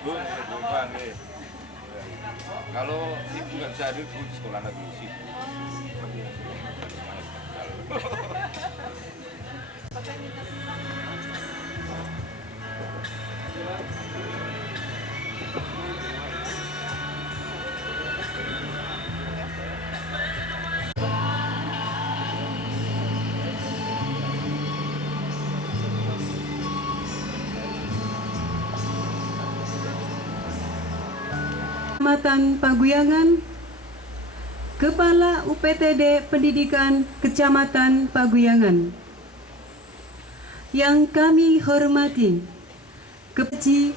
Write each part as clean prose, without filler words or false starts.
Bu, bukan nih. Kalau ibu nggak bisa hadir, bu di sekolah lagi sih. Kecamatan Paguyangan, Kepala UPTD Pendidikan Kecamatan Paguyangan. Yang kami hormati, Kepada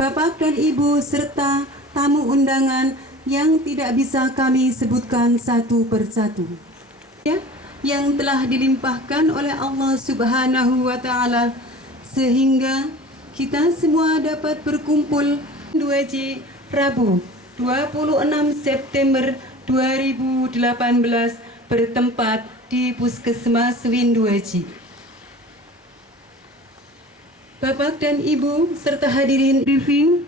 Bapak dan Ibu serta tamu undangan yang tidak bisa kami sebutkan satu persatu, yang telah dilimpahkan oleh Allah Subhanahu wa Ta'ala sehingga kita semua dapat berkumpul 2J Rabu 26 September 2018 bertempat di Puskesmas Winduaji. Bapak dan Ibu serta hadirin briefing.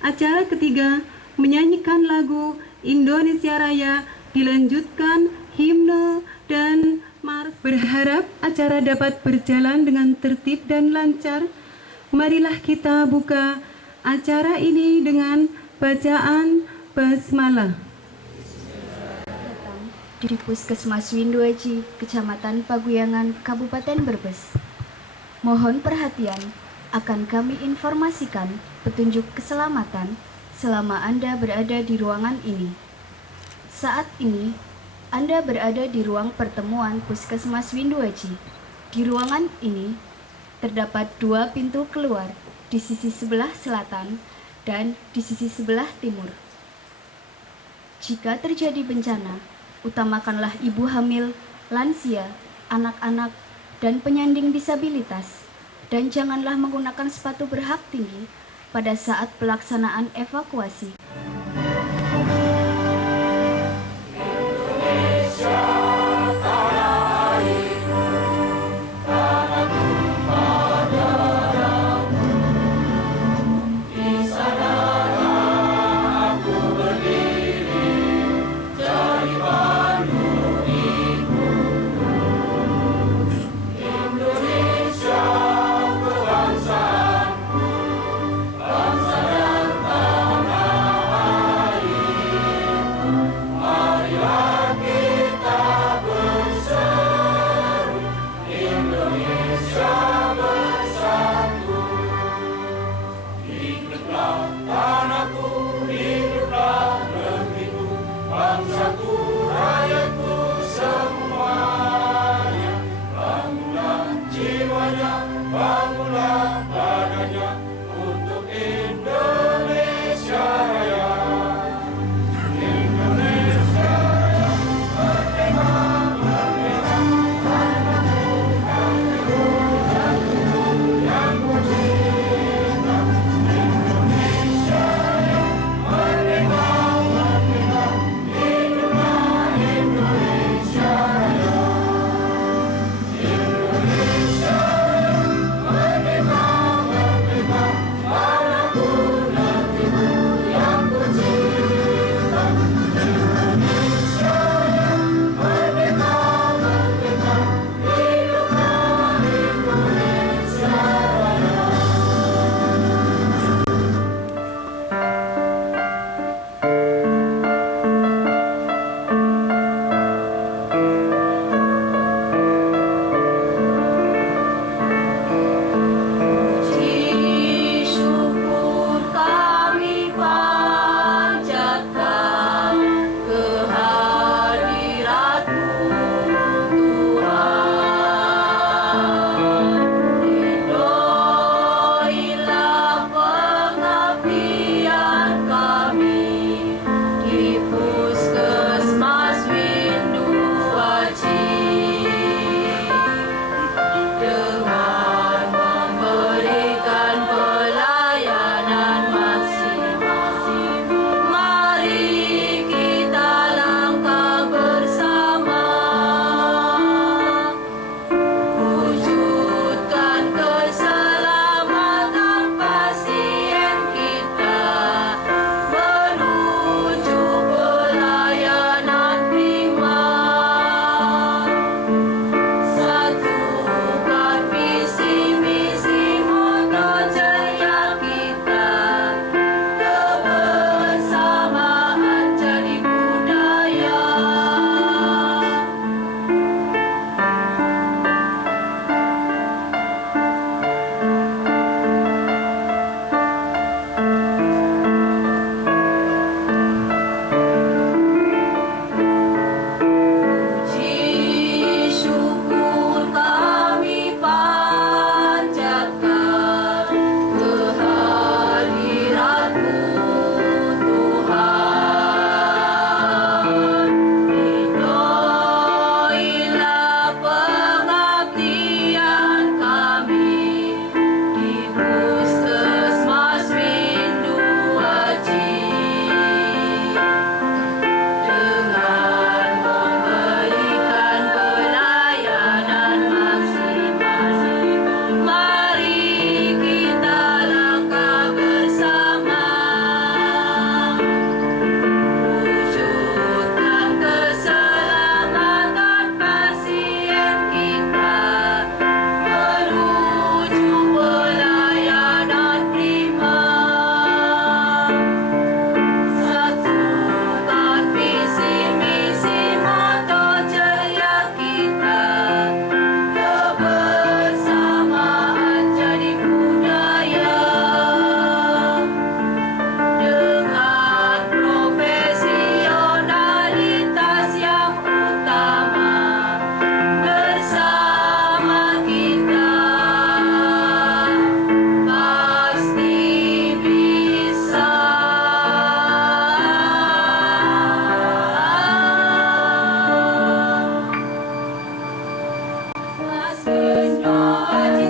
Acara ketiga menyanyikan lagu Indonesia Raya, dilanjutkan himne dan mars. Berharap acara dapat berjalan dengan tertib dan lancar. Marilah kita buka acara ini dengan bacaan basmalah. Datang di Puskesmas Winduaji, Kecamatan Paguyangan, Kabupaten Brebes. Mohon perhatian, akan kami informasikan petunjuk keselamatan selama Anda berada di ruangan ini. Saat ini, Anda berada di ruang pertemuan Puskesmas Winduaji. Di ruangan ini terdapat 2 pintu keluar, di sisi sebelah selatan dan di sisi sebelah timur. Jika terjadi bencana, utamakanlah ibu hamil, lansia, anak-anak, dan penyandang disabilitas, dan janganlah menggunakan sepatu berhak tinggi pada saat pelaksanaan evakuasi.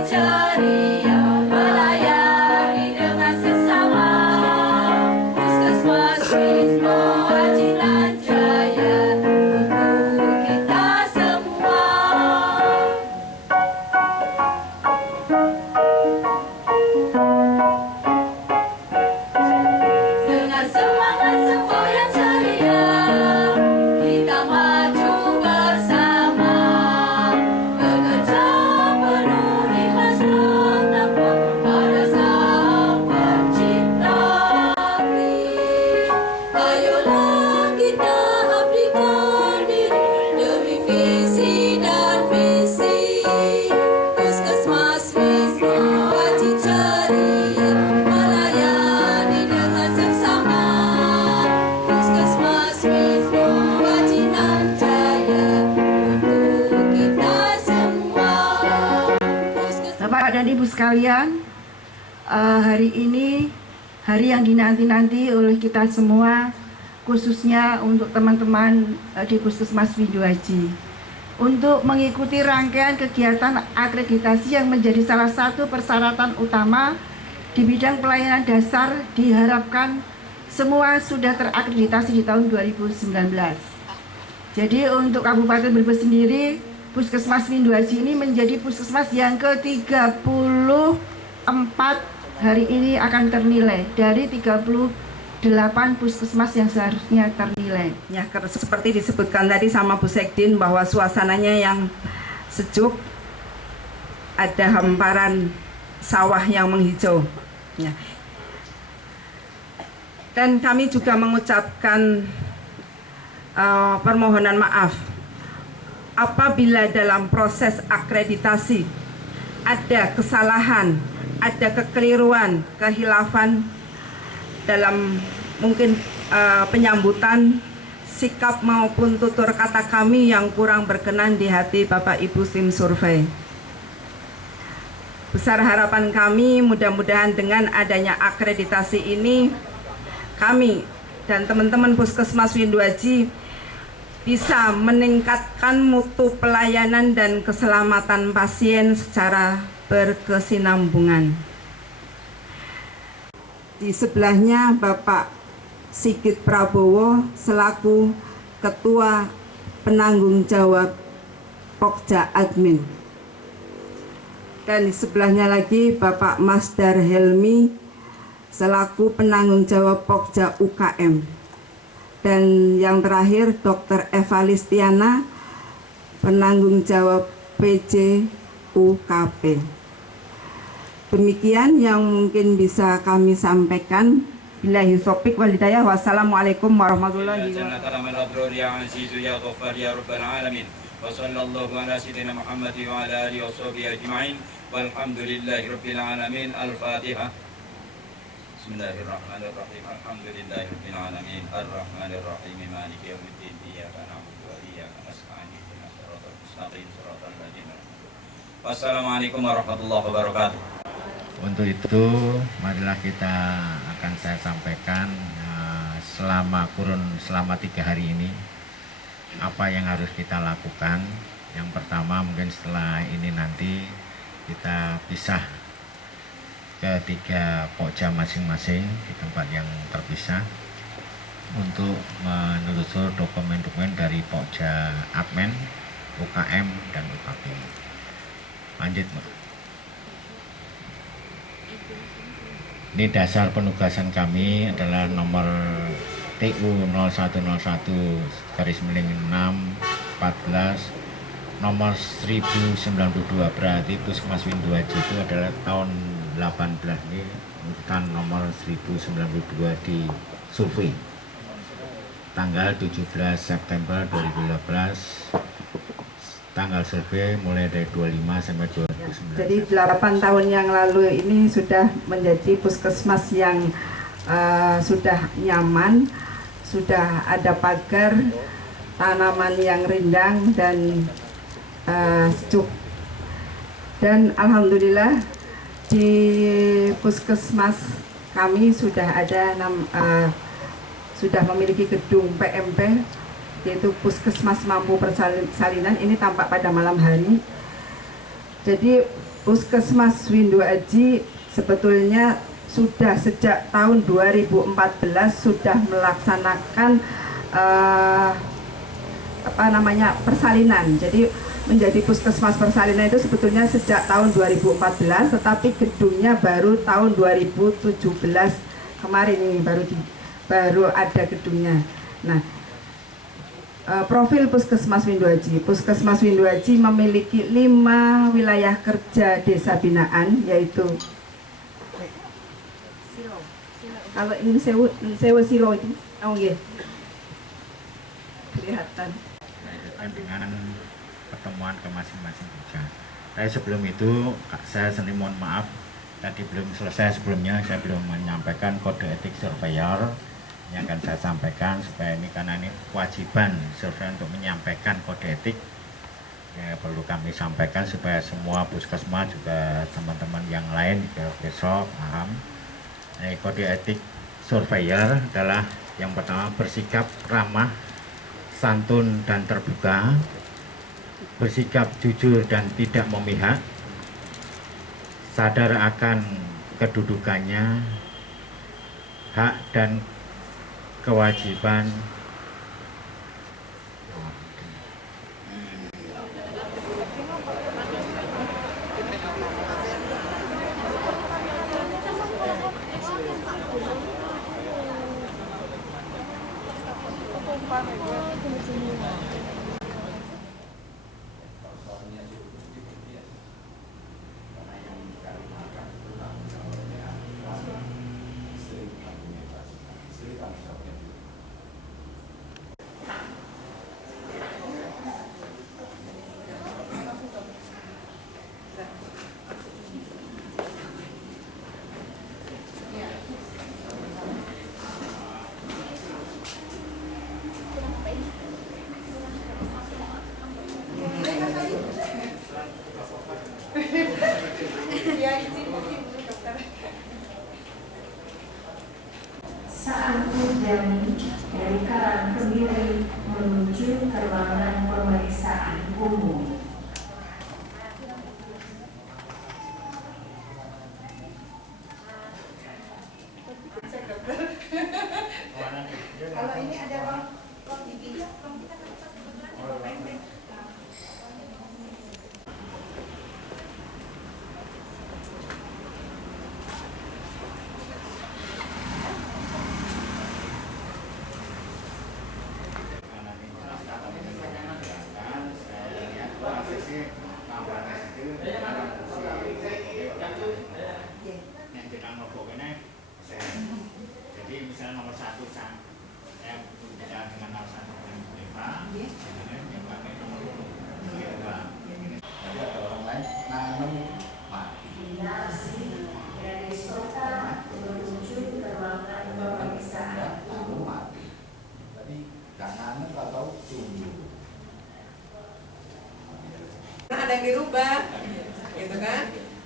ceria, melayani dengan sesama. Puskesmas Wisnu Haji nan Jaya untuk kita semua. Dengan semangat semua yang ceria, kita maju bersama, bekerja penuh ikhlas dan takwa pada Sang Pencipta. Ayolah kita abdikan diri demi visi dan misi. Puskesmas Wisnu Haji ceria, melayani dengan seksama. Puskesmas Wisnu Haji nan Jaya untuk kita semua. Bapak dan Ibu sekalian, hari ini hari yang dinanti-nanti oleh kita semua, khususnya untuk teman-teman di Puskesmas Windu Haji, untuk mengikuti rangkaian kegiatan akreditasi yang menjadi salah satu persyaratan utama di bidang pelayanan dasar. Diharapkan semua sudah terakreditasi di tahun 2019. Jadi untuk Kabupaten Brebes sendiri, Puskesmas Windu Haji ini menjadi puskesmas yang ke-34 hari ini akan ternilai dari 38 puskesmas yang seharusnya ternilai. Ya, seperti disebutkan tadi sama Bu Sekdin bahwa suasananya yang sejuk, ada hamparan sawah yang menghijau. Ya. Dan kami juga mengucapkan permohonan maaf apabila dalam proses akreditasi ada kesalahan, ada kekeliruan, kehilafan dalam mungkin penyambutan, sikap maupun tutur kata kami yang kurang berkenan di hati Bapak Ibu tim survei. Besar harapan kami mudah-mudahan dengan adanya akreditasi ini, kami dan teman-teman Puskesmas Windu Haji bisa meningkatkan mutu pelayanan dan keselamatan pasien secara berkesinambungan. Di sebelahnya Bapak Sigit Prabowo selaku Ketua Penanggung Jawab Pokja Admin. Dan di sebelahnya lagi Bapak Masdar Helmi selaku Penanggung Jawab Pokja UKM. Dan yang terakhir Dr. Eva Listiana, Penanggung Jawab PJ UKP. Demikian yang mungkin bisa kami sampaikan. Billahi taufiq wal hidayah. Wassalamualaikum warahmatullahi wabarakatuh. Bismillahirrahmanirrahim. Alhamdulillahirabbil alamin. Arrahmanirrahim. Maliki yaumiddin. Iyyaka na'budu wa iyyaka nasta'in. Ihdinas siratal mustaqim. Siratal ladzina an'amta 'alaihim. Wassalamualaikum warahmatullahi wabarakatuh. Untuk itu, marilah kita akan saya sampaikan selama 3 hari ini apa yang harus kita lakukan. Yang pertama, mungkin setelah ini nanti kita pisah ke 3 pokja masing-masing di tempat yang terpisah untuk menelusur dokumen-dokumen dari Pokja Admin, UKM, dan UKP. Lanjut, Mbak. Ini dasar penugasan kami adalah nomor TU 0101/6/14 nomor 1092, berarti Puskesmas Windu Haji itu adalah tahun 18 ini urutan nomor 1092 di survei tanggal 17 September 2012, tanggal survei mulai dari 25 sampai 29. Jadi 8 tahun yang lalu ini sudah menjadi puskesmas yang sudah nyaman, sudah ada pagar, tanaman yang rindang dan sejuk. Dan alhamdulillah di puskesmas kami sudah ada sudah memiliki gedung PMP, yaitu Puskesmas Mampu Persalinan. Ini tampak pada malam hari. Jadi Puskesmas Windu Aji sebetulnya sudah sejak tahun 2014 sudah melaksanakan persalinan. Jadi menjadi puskesmas persalinan itu sebetulnya sejak tahun 2014, tetapi gedungnya baru tahun 2017 kemarin ini baru ada gedungnya. Nah, profil Puskesmas Windu Aji. Puskesmas Windu Aji memiliki 5 wilayah kerja desa binaan, yaitu kalau ini sewa silo itu, kelihatan. Lanjutkan dengan pertemuan ke masing-masing desa. Tapi sebelum itu, saya sendiri mohon maaf, tadi belum selesai sebelumnya, saya belum menyampaikan kode etik surveyor. Yang akan saya sampaikan supaya ini, karena ini kewajiban survei untuk menyampaikan kode etik, ya perlu kami sampaikan supaya semua puskesmas juga teman-teman yang lain besok paham. Kode etik surveyor adalah yang pertama, bersikap ramah, santun dan terbuka, bersikap jujur dan tidak memihak, sadar akan kedudukannya, hak dan kewajiban saat berjalan dari Karang Kediri menuju ke ruangan pemeriksaan umum. Kalau ini ada ruang gigi, ruang kita pendek. Jadi misalnya nomor 1 saya bicara dengan nomor 1 dan 5, yang pakai nomor 2. Jadi ada orang lain nanam mati. Dari Sota menuju ke ruangan pemeriksaan Nanam mati. Tapi jangan atau tunggu. Ada yang dirubah, gitu kan?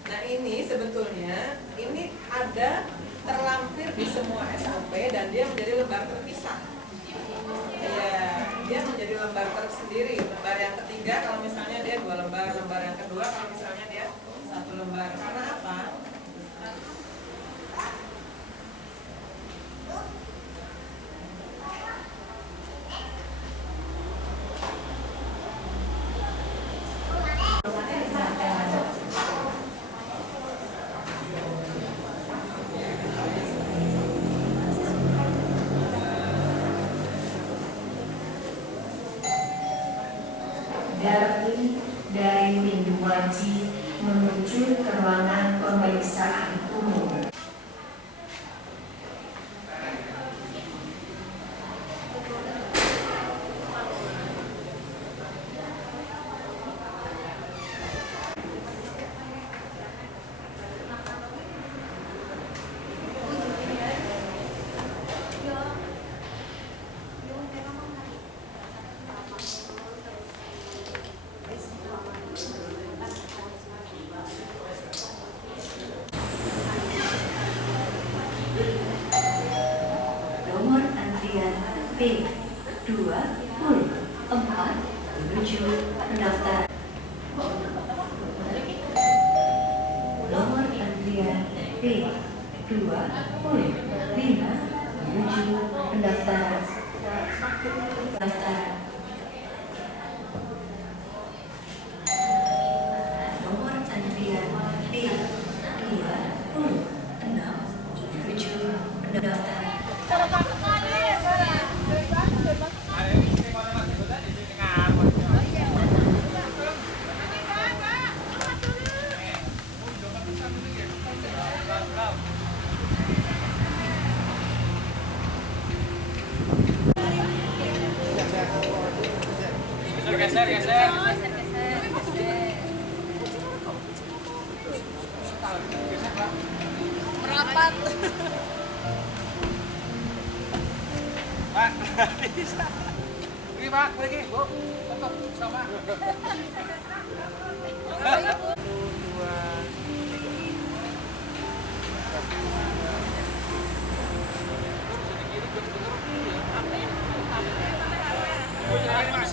Nah ini sebetulnya ini ada terlampir di semua SOP dan dia menjadi lembar terpisah. Ya, dia menjadi lembar tersendiri. Lembar yang ketiga kalau misalnya dia 2 lembar, lembar yang kedua kalau misalnya dia 1 lembar. Karena apa? dari Windu Aji menuju ke ruangan pemeriksaan umum. Nomor antrian P24 menuju pendaftaran. B20 menuju pendaftaran. Nomor antrian B26 menuju pendaftaran. Geser. Merapat. Pak, bisa. Ini Pak, lagi, Bu. Foto sama.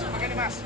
Pakai ini, Mas.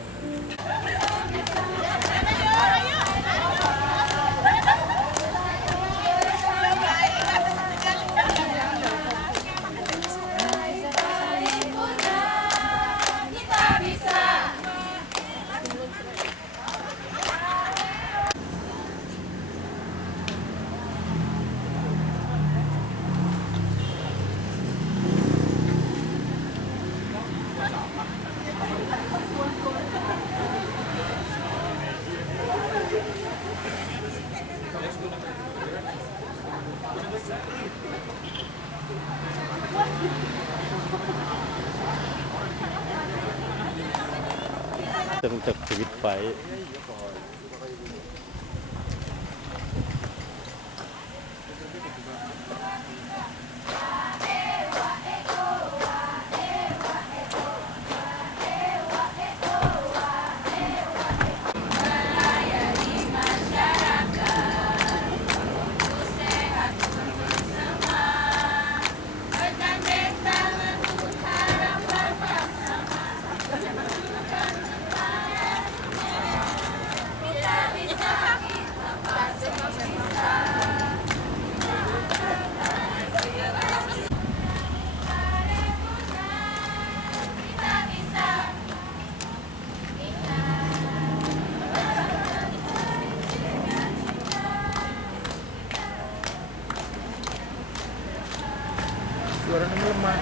Untuk duit baik. Suaranya lemah.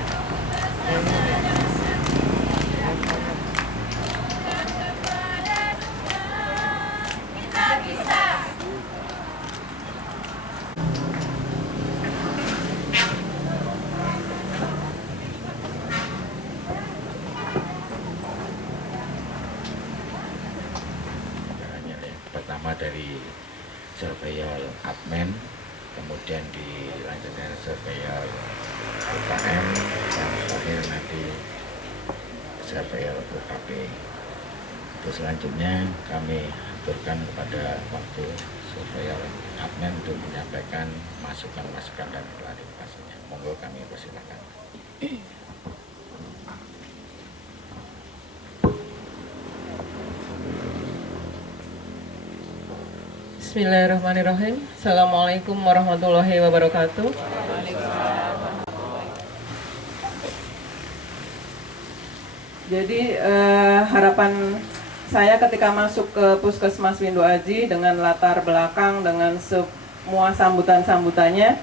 Pertama dari surveyor admin, kemudian dilanjutkan surveyor UKM, dan terakhir nanti surveyor UKP. Itu selanjutnya kami aturkan kepada waktu surveyor admin untuk menyampaikan masukan-masukan dan klarifikasinya. Monggo kami persilakan. Bismillahirrahmanirrahim. Assalamualaikum warahmatullahi wabarakatuh. Jadi harapan saya ketika masuk ke Puskesmas Windu Aji dengan latar belakang dengan semua sambutan-sambutannya,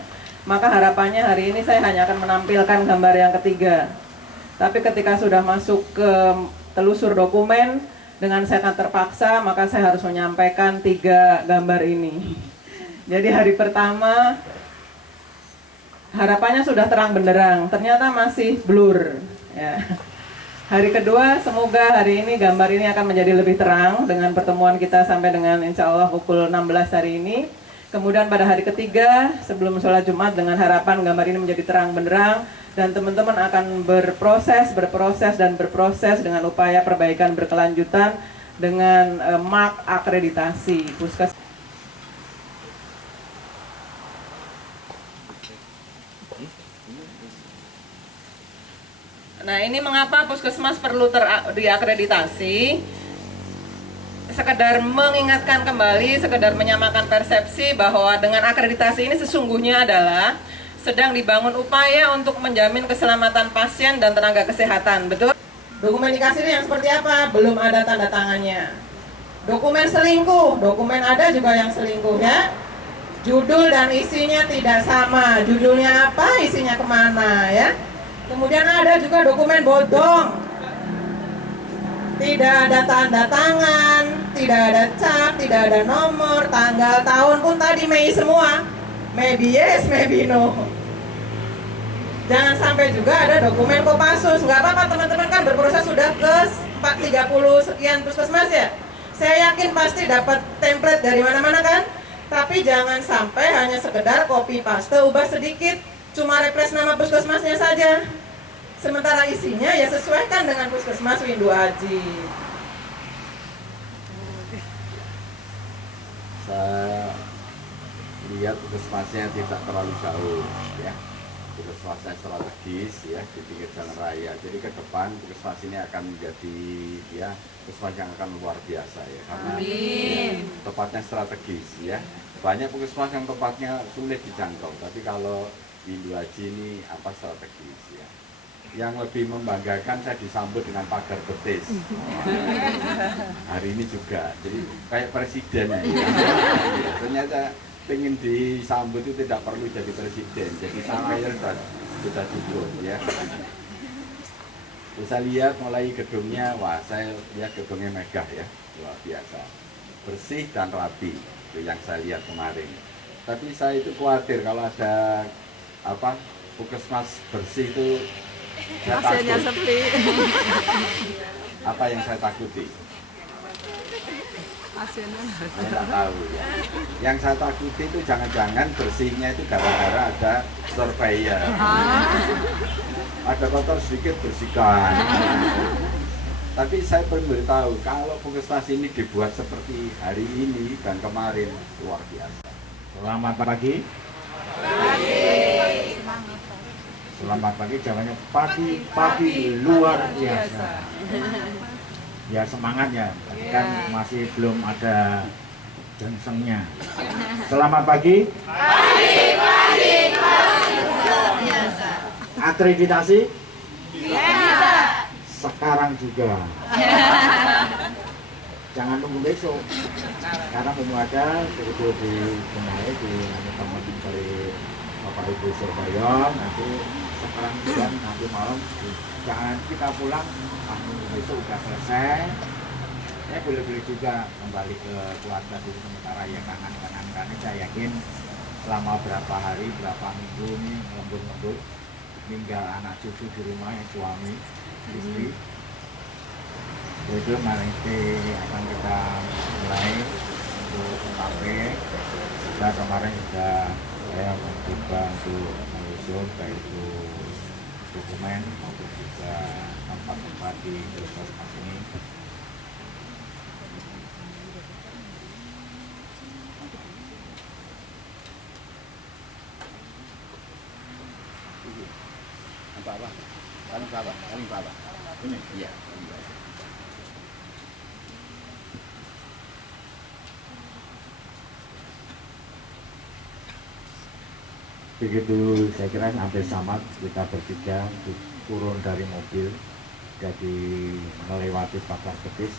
maka harapannya hari ini saya hanya akan menampilkan gambar yang ketiga. Tapi ketika sudah masuk ke telusur dokumen, dengan sangat terpaksa, maka saya harus menyampaikan 3 gambar ini. Jadi hari pertama, harapannya sudah terang benderang, ternyata masih blur. Ya. Hari kedua, semoga hari ini gambar ini akan menjadi lebih terang dengan pertemuan kita sampai dengan insya Allah pukul 16 hari ini. Kemudian pada hari ketiga, sebelum sholat Jumat, dengan harapan gambar ini menjadi terang benderang, dan teman-teman akan berproses dengan upaya perbaikan berkelanjutan dengan mark akreditasi Puskes. Nah, ini mengapa Puskesmas perlu diakreditasi? sekedar mengingatkan kembali, sekedar menyamakan persepsi bahwa dengan akreditasi ini sesungguhnya adalah sedang dibangun upaya untuk menjamin keselamatan pasien dan tenaga kesehatan, betul? Dokumen nikah siri yang seperti apa? Belum ada tanda tangannya. Dokumen selingkuh, dokumen ada juga yang selingkuh ya. Judul dan isinya tidak sama, judulnya apa, isinya kemana ya. Kemudian ada juga dokumen bodong. Tidak ada tanda tangan, tidak ada cap, tidak ada nomor, tanggal, tahun pun tadi Mei semua. Maybe yes, maybe no. Jangan sampai juga ada dokumen Kopassus. Nggak apa-apa, teman-teman kan berproses sudah ke 30 sekian puskesmas ya. Saya yakin pasti dapat template dari mana-mana kan. Tapi jangan sampai hanya sekedar copy paste, ubah sedikit, cuma refresh nama puskesmasnya saja. Sementara isinya ya sesuaikan dengan puskesmas Windu Aji. Saya lihat puskesmasnya tidak terlalu jauh ya. Puskesmasnya strategis ya di pinggir jalan raya. Jadi ke depan puskesmas ini akan menjadi ya puskesmas yang akan luar biasa ya karena tempatnya strategis ya. Banyak puskesmas yang tempatnya sulit dijangkau, tapi kalau Windu Aji ini apa strategis ya. Yang lebih membanggakan saya disambut dengan pagar betis. Hari ini juga, jadi kayak presiden ya. Ternyata pengen disambut itu tidak perlu jadi presiden, jadi sampai sudah cukup ya. Bisa lihat mulai gedungnya, wah saya lihat gedungnya megah ya, luar biasa, bersih dan rapi, itu yang saya lihat kemarin. Tapi saya itu khawatir kalau ada apa puskesmas bersih itu saya Hasilnya takut. sepi. Apa yang saya takuti? Hasilnya Saya nggak tahu ya. Yang saya takuti itu jangan-jangan bersihnya itu gara-gara ada surveyor. Ada kotor sedikit bersihkan. Tapi saya memberitahu kalau puskesmas ini dibuat seperti hari ini dan kemarin luar biasa. Selamat pagi. Selamat pagi, jawabannya pagi luar biasa. Ya semangat ya, kan masih belum ada jengsengnya. Selamat pagi. Pagi luar biasa. Akreditasi? Bisa. Sekarang juga. Jangan tunggu besok. Karena belum ada, itu dibenahi di teman dari Bapak Ibu Surveyor, nanti sekarang juga nanti malam jangan kita pulang besok udah selesai ya boleh-boleh juga kembali ke keluarga dulu sementara ya kangen-kangen karena saya yakin selama berapa hari berapa minggu ini lembut-lembut tinggal anak cucu di rumah yang suami istri itu nanti akan kita mulai untuk UKP. Kita kemarin sudah saya mencoba untuk menyusun baik itu dokumen maupun juga tempat-tempat di puskesmas ini. Apa? Paling bawah. Ini? Iya. Begitu saya kira hampir sama kita bertiga turun dari mobil jadi melewati pagar betis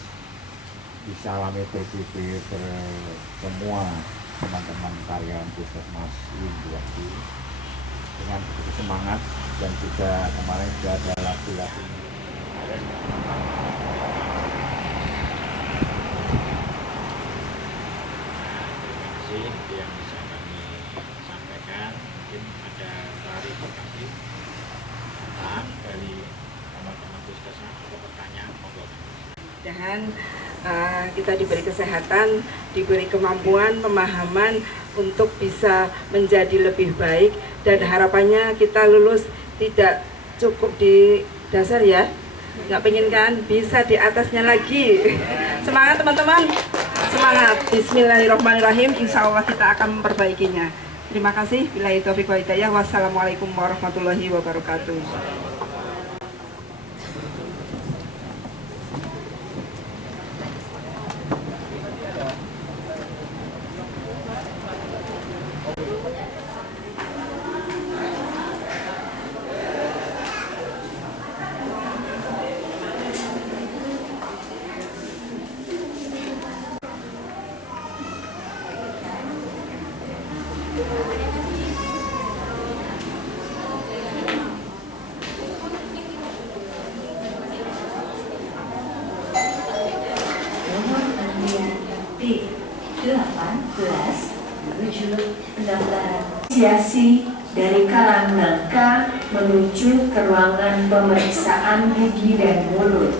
disalami bersih semua teman-teman karyawan puskesmas Windu Aji dengan begitu semangat dan juga kemarin juga ada lagu-lagu yang bisa kami sampaikan. Mungkin ada klarifikasi dari teman-teman puskesmas atau pertanyaan monggo. Dan kita diberi kesehatan, diberi kemampuan, pemahaman untuk bisa menjadi lebih baik dan harapannya kita lulus tidak cukup di dasar ya, nggak pengen kan bisa di atasnya lagi. Semangat teman-teman, semangat. Bismillahirrahmanirrahim, insya Allah kita akan memperbaikinya. Terima kasih. Billahi taufiq wal hidayah. Wassalamualaikum warahmatullahi wabarakatuh. Nomor antrian B18 menuju pendaftaran. Inisiasi dari Kalang Nangka menuju ke ruangan pemeriksaan gigi dan mulut.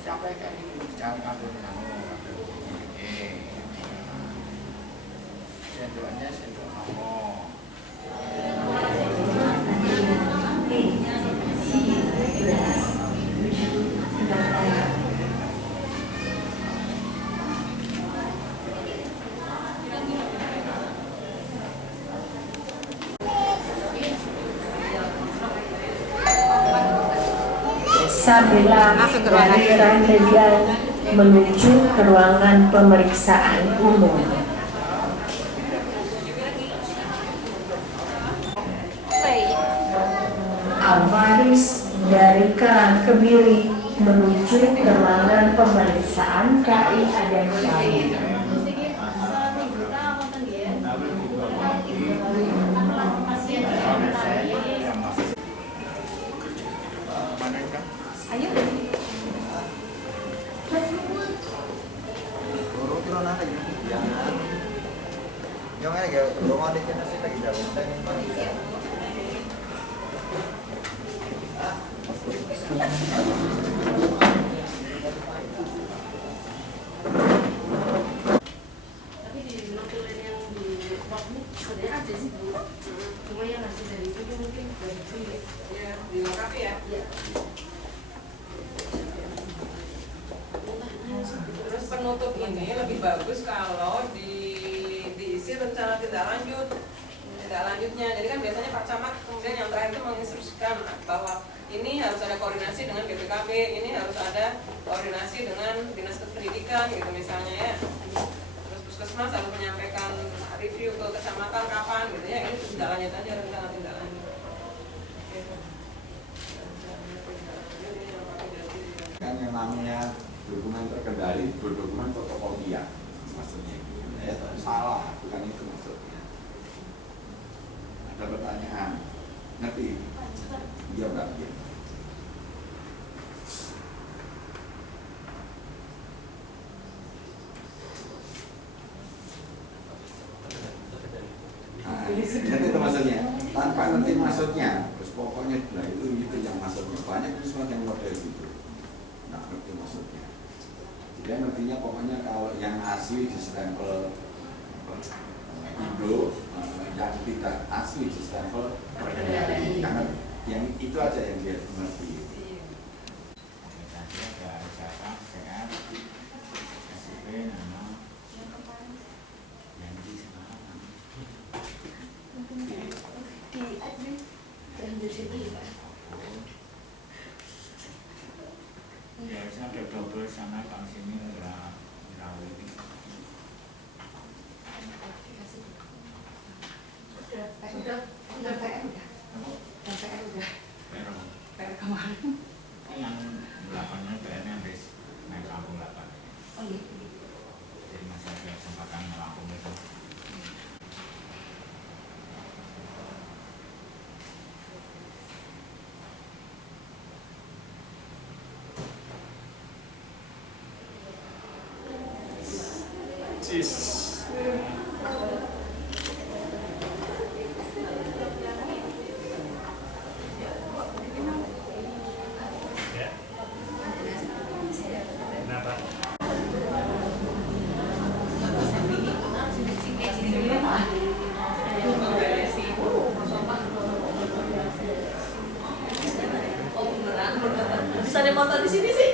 Sampaikan ini jangan kabur kamu. Sendoknya sendok kamu. Sabila dari Randegan menuju ke ruangan pemeriksaan umum. Alvaris dari Karangkemiri menuju ke ruangan pemeriksaan KI Adan Syari. Mana kan? Tapi di notulen yang di blog ini sebenarnya ada sih Bu. Cuma yang hasil dari itu mungkin dari tulis. Ya, dilengkapi ya. Iya. Terus penutup ini lebih bagus kalau diisi rencana tindak lanjut. Tindak lanjutnya. Jadi kan biasanya Pak Camat kemudian yang terakhir itu menginstruksikan bahwa ini harus ada koordinasi dengan BPKB, ini harus ada koordinasi dengan Dinas Pendidikan gitu misalnya ya. Terus Puskesmas harus menyampaikan review ke kecamatan kapan gitu ya. Ini tindak lanjut aja, rencana tindak lanjut. Kan yang namanya dokumen terkendali, dokumen fotokopian maksudnya ya, salah, bukan itu maksudnya. Ada pertanyaan, ngerti? Iya enggak? Iya. Nah, ngerti itu maksudnya, tanpa ngerti maksudnya, terus pokoknya nah itu yang maksudnya. Banyak itu yang model gitu, nggak ngerti maksudnya. Jadi ngertinya pokoknya kalau yang asli di stempel Indo, yang tidak asli di stempel Kendari. Karena yang itu aja yang dia mengerti. Biasanya ada double sana kalau sini rawit. Sudah PR udah. PR udah. PR kemarin. Yang 8-nya PR-nya habis naik kampung 8. Oh iya. Jadi masih ada kesempatan melampung itu. Jesus. Bisa ada motor di sini sih.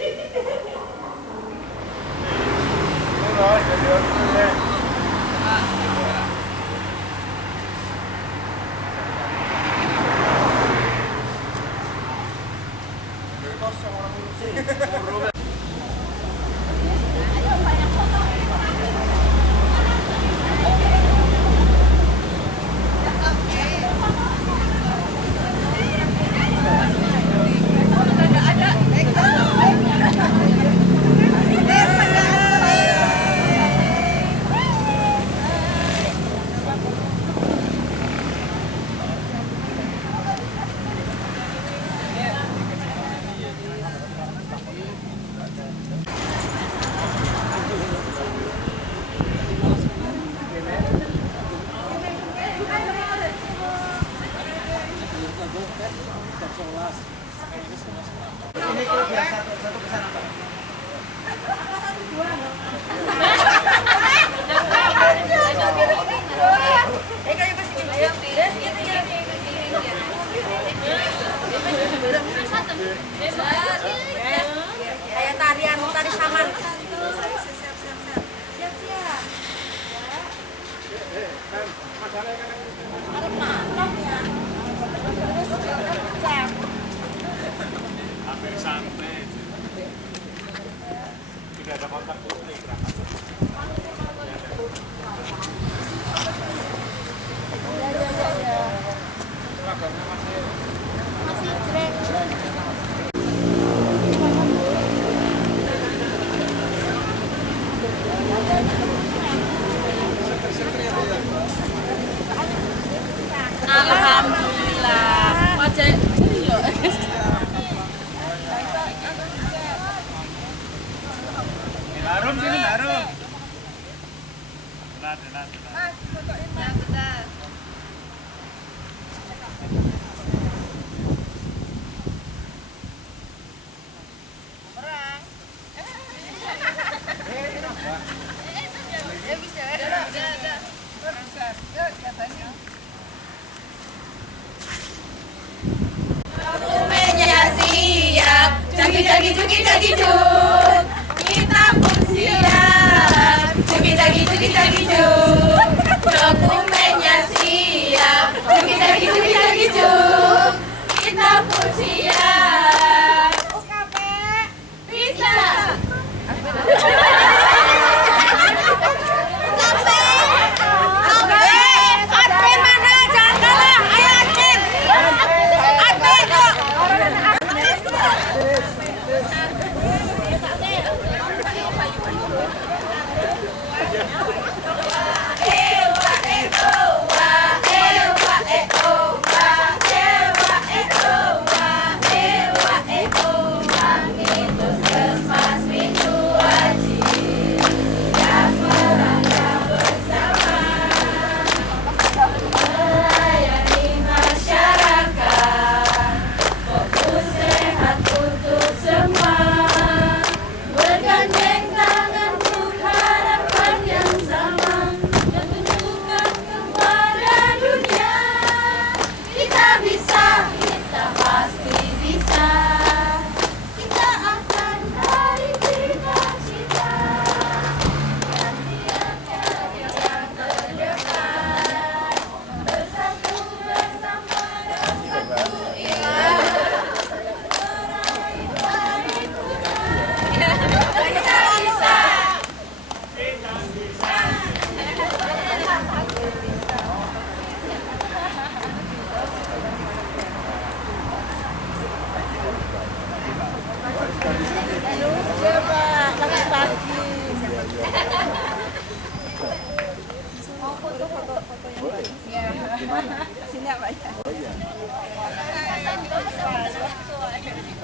Kayak tarian, tari saman. Hampir sampai. Tidak ada kontak publik. Alhamdulillah. Wajah cuk. Kita pun siap. Cuki cuk. Dokumennya siap. Cuki cuk. Kita pun siap. Bisa. Admin mana? Jangan kalah. Ayo admin. Admin kok.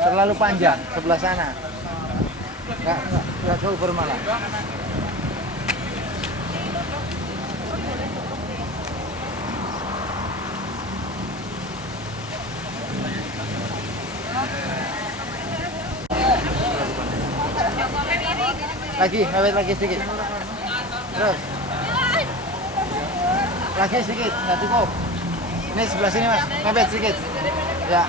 Terlalu panjang sebelah sana. Enggak jauh bermalah. Lagi, mewet lagi sedikit. Terus. Lagi sedikit, nggak cukup. Ini sebelah sini mas, mewet sedikit. Ya.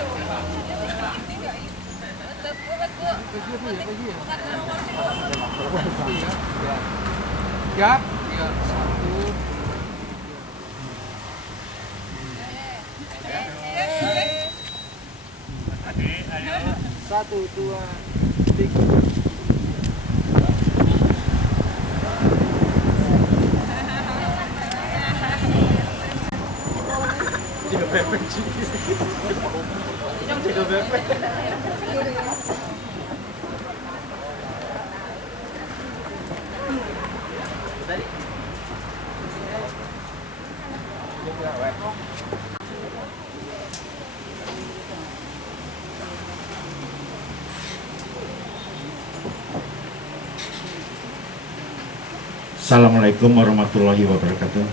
Siap. 1, 2, 3. Jaga bebek jaga bebek. Assalamualaikum warahmatullahi wabarakatuh.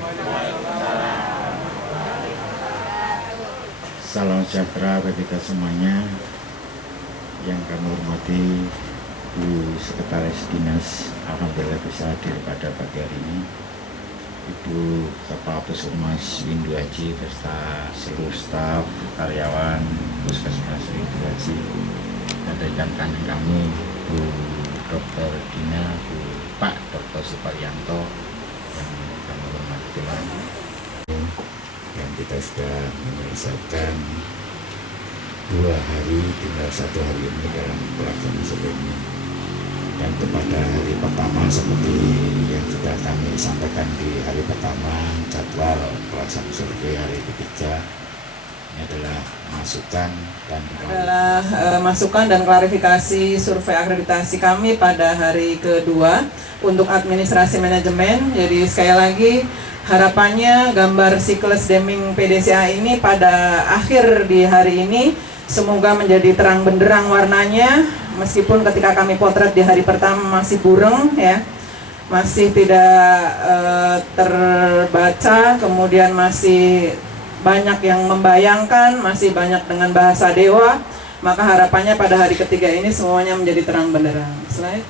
Salam sejahtera bagi kita semuanya. Yang kami hormati Bu Sekretaris Dinas, alhamdulillah bisa hadir pada pagi hari ini. Ibu Kepala Puskesmas Windu Aji beserta seluruh staf, karyawan Puskesmas Windu Aji, dan rekan kami Bu Dr. Dina, Pak Dr. Suparyanto yang kami hormati, dan kita sudah menyelesaikan 2 hari, tinggal 1 hari ini dalam pelaksanaan survei ini. Dan kepada hari pertama seperti yang sudah kami sampaikan di hari pertama, jadwal pelaksanaan survei hari ketiga ini adalah masukan dan klarifikasi survei akreditasi kami pada hari kedua untuk administrasi manajemen. Jadi sekali lagi harapannya gambar siklus Deming PDCA ini pada akhir di hari ini semoga menjadi terang benderang warnanya, meskipun ketika kami potret di hari pertama masih burem ya, masih tidak terbaca, kemudian masih banyak yang membayangkan, masih banyak dengan bahasa dewa, maka harapannya pada hari ketiga ini semuanya menjadi terang benderang. Slide.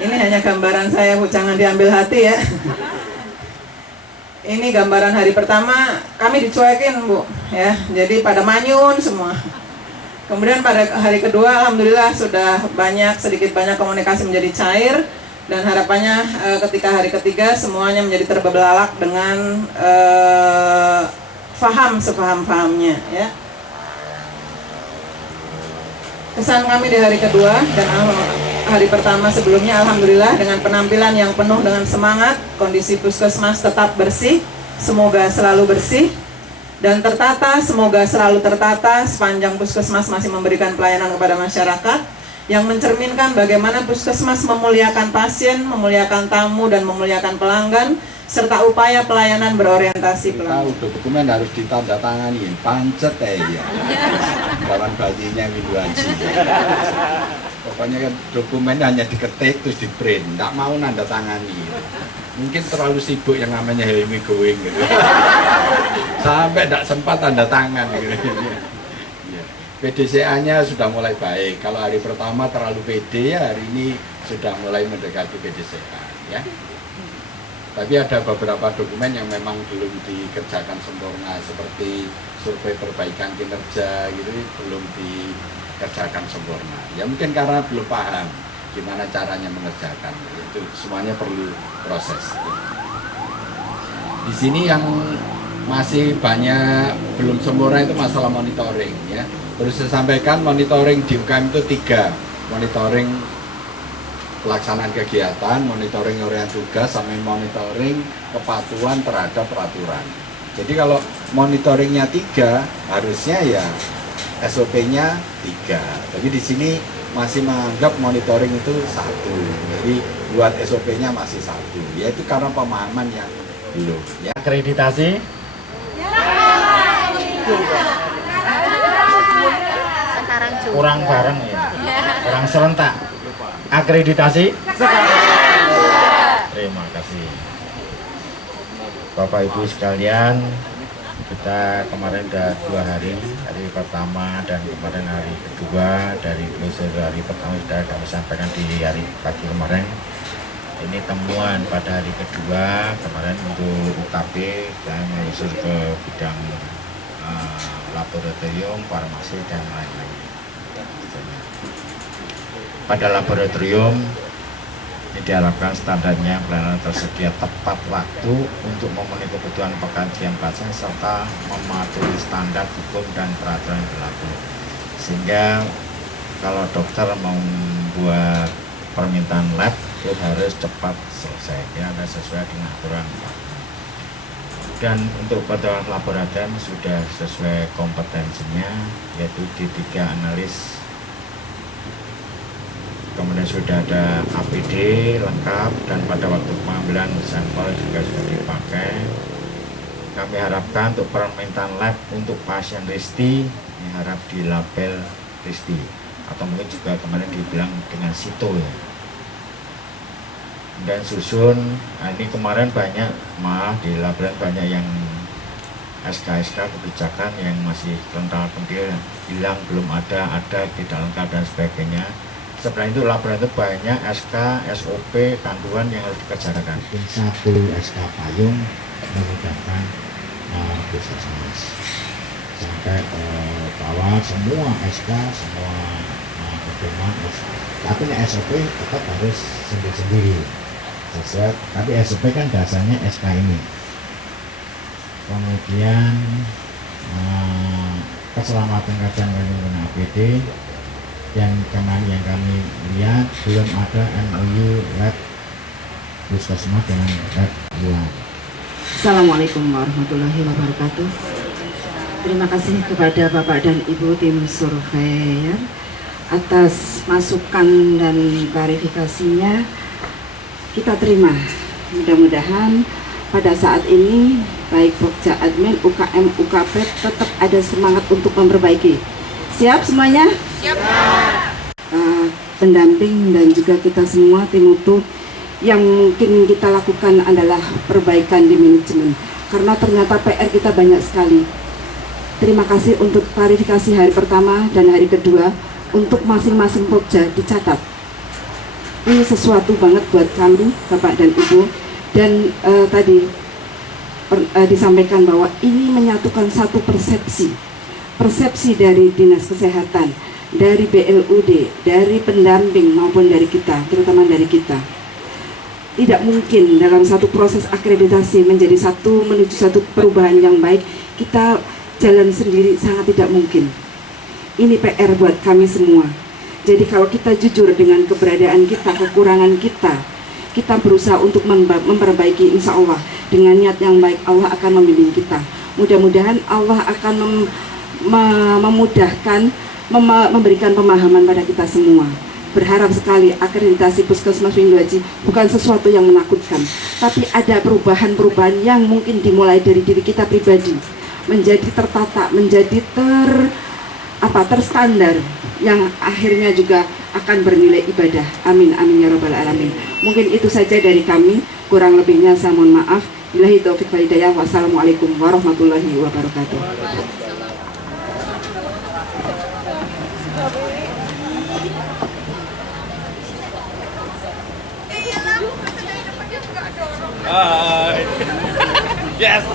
Ini hanya gambaran saya, Bu, jangan diambil hati ya. Ini gambaran hari pertama, kami dicuekin Bu, ya. Jadi pada manyun semua. Kemudian pada hari kedua, alhamdulillah sudah sedikit banyak komunikasi menjadi cair, dan harapannya ketika hari ketiga semuanya menjadi terbelalak dengan faham sepaham-pahamnya, ya. Kesan kami di hari kedua dan hari pertama sebelumnya, alhamdulillah dengan penampilan yang penuh dengan semangat, kondisi puskesmas tetap bersih, semoga selalu bersih dan tertata, semoga selalu tertata sepanjang puskesmas masih memberikan pelayanan kepada masyarakat, yang mencerminkan bagaimana puskesmas memuliakan pasien, memuliakan tamu dan memuliakan pelanggan, serta upaya pelayanan berorientasi pelanggan. Dokumen harus ditandatangani, pancet ya. Kawan baginya gitu aja. Pokoknya kan dokumen hanya diketik terus di print, nggak mau nanda tangani. Mungkin terlalu sibuk yang namanya Helmi Going gitu. Sampai nggak sempat tanda tangan gitu. PDCA-nya sudah mulai baik. Kalau hari pertama terlalu pede, ya hari ini sudah mulai mendekati PDCA, ya. Tapi ada beberapa dokumen yang memang belum dikerjakan sempurna, seperti survei perbaikan kinerja gitu, belum dikerjakan sempurna. Ya mungkin karena belum paham gimana caranya mengerjakan. Itu semuanya perlu proses. Di sini yang masih banyak belum sempurna itu masalah monitoring, ya. Terus saya sampaikan monitoring di UKM itu 3, monitoring pelaksanaan kegiatan, monitoring urian tugas, sampai monitoring kepatuhan terhadap peraturan. Jadi kalau monitoringnya 3, harusnya ya SOP-nya 3. Tapi di sini masih menganggap monitoring itu 1. Jadi buat SOP-nya masih 1. Yaitu karena pemahaman yang belum. Ya. Akreditasi? Kurang bareng ya. Kurang serentak. Akreditasi? Terima kasih. Bapak Ibu sekalian, kita kemarin sudah 2 hari, hari pertama dan kemarin hari kedua. Dari hari pertama sudah kami sampaikan di hari pagi kemarin. Ini temuan pada hari kedua kemarin untuk UKP, dan menyusul ke bidang laboratorium, farmasi dan lain-lain. Pada laboratorium ini diharapkan standarnya pelayanan tersedia tepat waktu untuk memenuhi kebutuhan pengkajian pasien serta mematuhi standar hukum dan peraturan yang berlaku, sehingga kalau dokter mau membuat permintaan lab itu harus cepat selesai, ya, sesuai dengan aturan. Dan untuk pada laboratorium sudah sesuai kompetensinya, yaitu D3 analis. Kemudian sudah ada APD lengkap, dan pada waktu pengambilan sampel juga sudah dipakai. Kami harapkan untuk permintaan lab untuk pasien Risti diharap di label Risti, atau mungkin juga kemarin dibilang dengan Sito, ya. Dan susun, ini kemarin banyak, di label banyak yang SK kebijakan yang masih kental-kentil, hilang, belum ada, tidak lengkap dan sebagainya. Sebenarnya itu laporan itu banyak SK, SOP, panduan yang harus dikerjakan. 1 SK payung memudahkan puskesmas sampai bawah semua SK, semua pedoman. Tapi SOP tetap harus sendiri-sendiri. Tapi SOP kan dasarnya SK ini. Kemudian keselamatan kerja menggunakan APD. Dan kemarin yang kami lihat belum ada MOU lab puskesmas dengan lab luar. Assalamualaikum warahmatullahi wabarakatuh. Terima kasih kepada Bapak dan Ibu tim surveyor atas masukan dan klarifikasinya. Kita terima. Mudah-mudahan pada saat ini baik Pokja Admin, UKM, UKP tetap ada semangat untuk memperbaiki. Siap semuanya? Siap. Pendamping dan juga kita semua tim mutu yang mungkin kita lakukan adalah perbaikan di manajemen, karena ternyata PR kita banyak sekali. Terima kasih untuk klarifikasi hari pertama dan hari kedua untuk masing-masing Pokja dicatat. Ini sesuatu banget buat kami, Bapak dan Ibu. Dan tadi disampaikan bahwa ini menyatukan satu persepsi dari Dinas Kesehatan, dari BLUD, dari pendamping maupun dari kita, terutama dari kita. Tidak mungkin dalam satu proses akreditasi menuju satu perubahan yang baik, kita jalan sendiri, sangat tidak mungkin. Ini PR buat kami semua. Jadi kalau kita jujur dengan keberadaan kita, kekurangan kita berusaha untuk memperbaiki, insya Allah dengan niat yang baik Allah akan membimbing kita. Mudah-mudahan Allah akan memudahkan, memberikan pemahaman pada kita semua. Berharap sekali akreditasi Puskesmas Windu Aji bukan sesuatu yang menakutkan, tapi ada perubahan-perubahan yang mungkin dimulai dari diri kita pribadi, menjadi tertata, menjadi terstandar, yang akhirnya juga akan bernilai ibadah. Amin, amin ya rabbal alamin. Mungkin itu saja dari kami, kurang lebihnya saya mohon maaf. Billahi taufiq wal hidayah. Wassalamualaikum warahmatullahi wabarakatuh. Hai. Yes.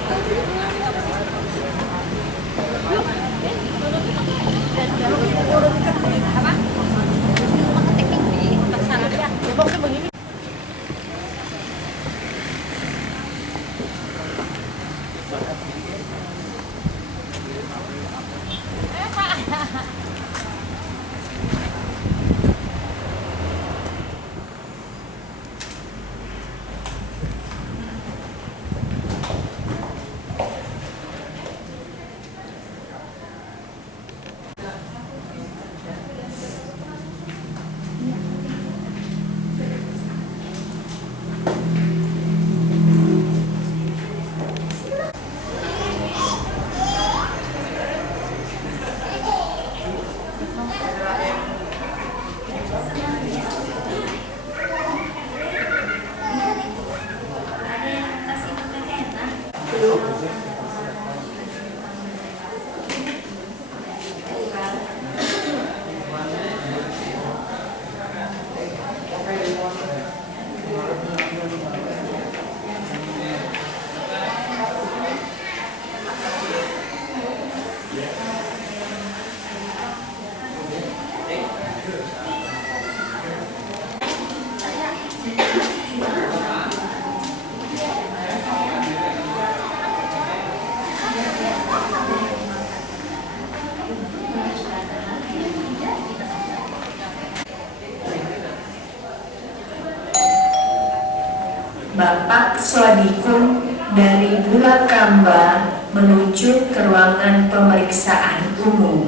Bapak Swadikun dari Bulakamba menuju ke ruangan pemeriksaan umum.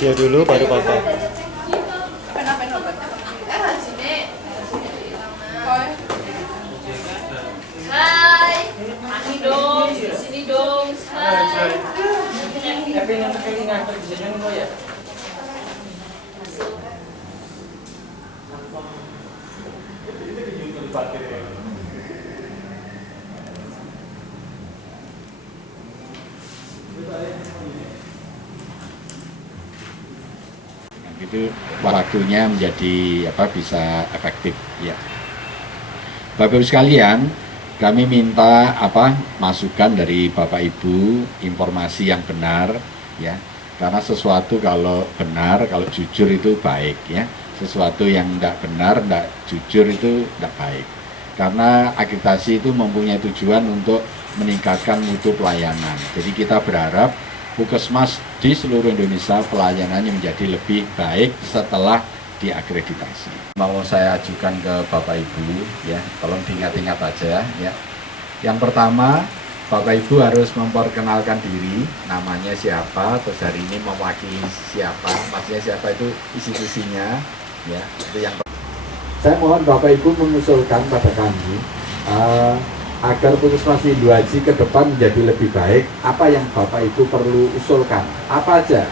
Video dulu baru foto. Hai, mandi dong, sini dong. Hai. Tapi yang kelingan kerjanya kok ya? itu waktunya menjadi bisa efektif ya. Bapak Ibu sekalian, kami minta masukan dari Bapak Ibu, informasi yang benar ya. Karena sesuatu kalau benar, kalau jujur itu baik ya. Sesuatu yang tidak benar, tidak jujur itu tidak baik. Karena akreditasi itu mempunyai tujuan untuk meningkatkan mutu pelayanan. Jadi kita berharap Puskesmas di seluruh Indonesia pelayanannya menjadi lebih baik setelah diakreditasi. Mau saya ajukan ke Bapak Ibu ya, tolong diingat-ingat aja ya. Yang pertama, Bapak Ibu harus memperkenalkan diri, namanya siapa, terus hari ini mewakili siapa, maksudnya siapa itu institusinya ya. Itu yang saya mohon Bapak Ibu mengusulkan pada kami agar Puskesmas Windu Aji ke depan menjadi lebih baik. Apa yang Bapak Ibu perlu usulkan? Apa aja?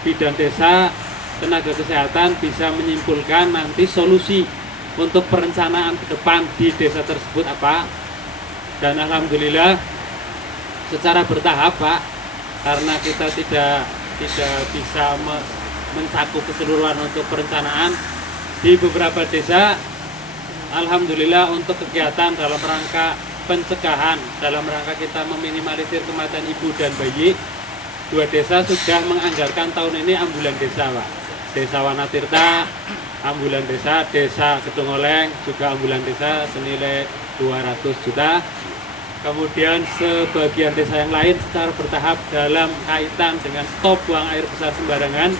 Bidan desa, tenaga kesehatan bisa menyimpulkan nanti solusi untuk perencanaan ke depan di desa tersebut apa. Dan alhamdulillah secara bertahap Pak, karena kita tidak bisa mencakup keseluruhan untuk perencanaan di beberapa desa. Alhamdulillah untuk kegiatan dalam rangka pencegahan, dalam rangka kita meminimalisir kematian ibu dan bayi, 2 desa sudah menganggarkan tahun ini ambulan desa Pak. Desa Wanatirta, ambulan desa, Desa Gedongoleng juga ambulan desa senilai 200 juta. Kemudian sebagian desa yang lain secara bertahap dalam kaitan dengan stop buang air besar sembarangan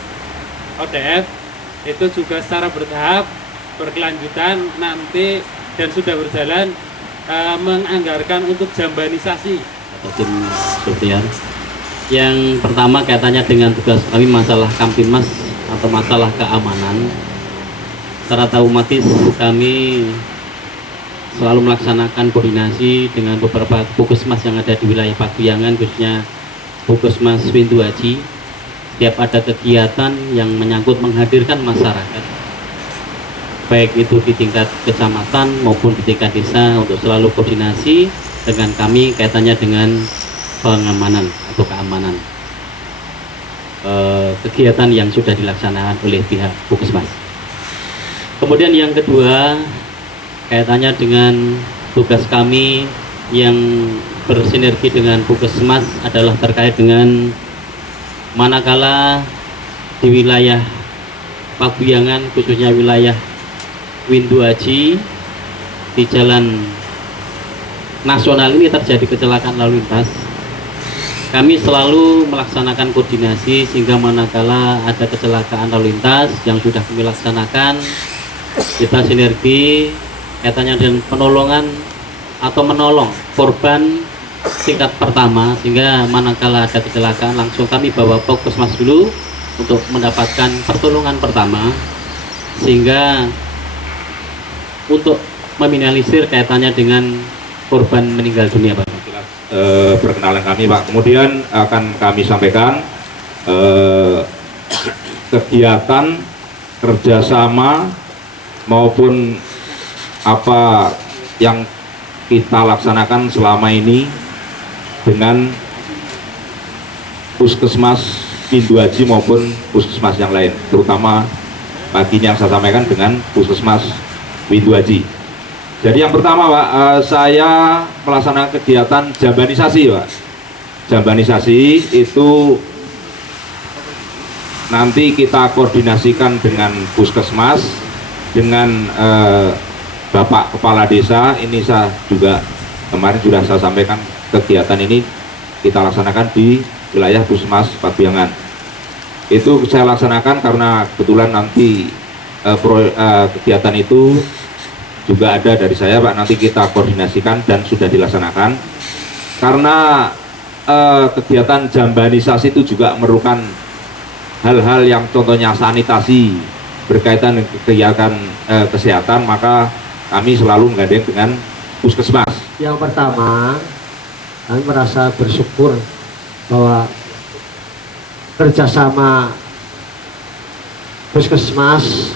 ODF, itu juga secara bertahap berkelanjutan nanti dan sudah berjalan menganggarkan untuk jambanisasi. Tim Surveyor. Yang pertama kaitannya dengan tugas kami masalah Kamtibmas atau masalah keamanan. Secara otomatis kami selalu melaksanakan koordinasi dengan beberapa puskesmas yang ada di wilayah Paguyangan, khususnya Puskesmas Windu Aji. Setiap ada kegiatan yang menyangkut menghadirkan masyarakat, baik itu di tingkat kecamatan maupun di tingkat desa, untuk selalu koordinasi dengan kami kaitannya dengan pengamanan atau keamanan kegiatan yang sudah dilaksanakan oleh pihak Puskesmas. Kemudian yang kedua kaitannya dengan tugas kami yang bersinergi dengan Puskesmas adalah terkait dengan manakala di wilayah Paguyangan, khususnya wilayah Windu Aji, di jalan nasional ini terjadi kecelakaan lalu lintas, kami selalu melaksanakan koordinasi sehingga manakala ada kecelakaan lalu lintas yang sudah kami laksanakan, kita sinergi kaitannya dengan penolongan atau menolong korban tingkat pertama, sehingga manakala ada kecelakaan langsung kami bawa Puskesmas dulu untuk mendapatkan pertolongan pertama, sehingga untuk meminimalisir kaitannya dengan korban meninggal dunia Pak. Perkenalan kami Pak, kemudian akan kami sampaikan kegiatan kerjasama maupun apa yang kita laksanakan selama ini dengan Puskesmas Windu Aji maupun puskesmas yang lain, terutama pagi yang saya sampaikan dengan Puskesmas Windu Aji. Jadi yang pertama Pak, saya melaksanakan kegiatan jambanisasi Pak. Jambanisasi itu nanti kita koordinasikan dengan Puskesmas, dengan Bapak Kepala Desa. Ini saya juga kemarin sudah saya sampaikan, kegiatan ini kita laksanakan di wilayah Puskesmas Paguyangan. Itu saya laksanakan karena kebetulan nanti kegiatan itu juga ada dari saya Pak, nanti kita koordinasikan dan sudah dilaksanakan. Karena kegiatan jambanisasi itu juga merupakan hal-hal yang contohnya sanitasi berkaitan dengan kegiatan kesehatan, maka kami selalu menggandeng dengan Puskesmas. Yang pertama, kami merasa bersyukur bahwa kerjasama Puskesmas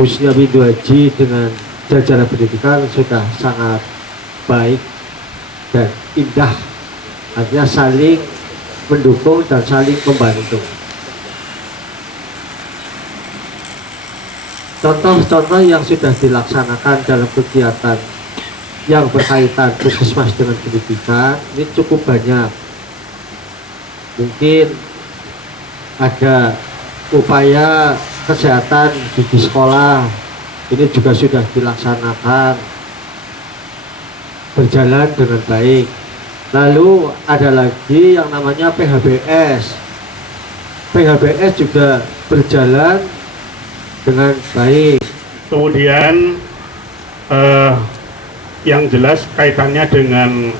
khususnya Windu Aji dengan jajaran pendidikan sudah sangat baik dan indah, artinya saling mendukung dan saling membantu. contoh-contoh yang sudah dilaksanakan dalam kegiatan yang berkaitan puskesmas dengan pendidikan ini cukup banyak. Mungkin ada upaya kesehatan di sekolah, ini juga sudah dilaksanakan, berjalan dengan baik. Lalu ada lagi yang namanya PHBS. PHBS juga berjalan dengan baik. Kemudian yang jelas kaitannya dengan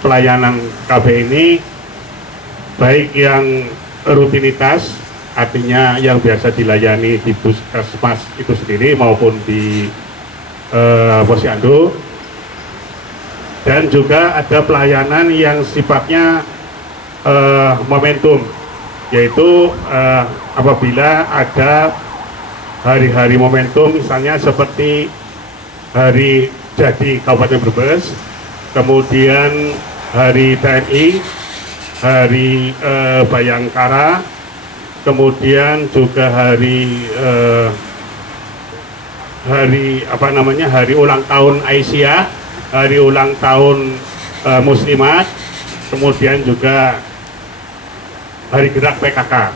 pelayanan KB ini, baik yang rutinitas, artinya yang biasa dilayani di puskesmas itu sendiri maupun di posyandu, dan juga ada pelayanan yang sifatnya momentum, yaitu apabila ada hari-hari momentum, misalnya seperti hari jadi Kabupaten Brebes, kemudian hari TNI, hari Bayangkara, kemudian juga hari hari ulang tahun Aisyah, hari ulang tahun Muslimat, kemudian juga hari gerak PKK.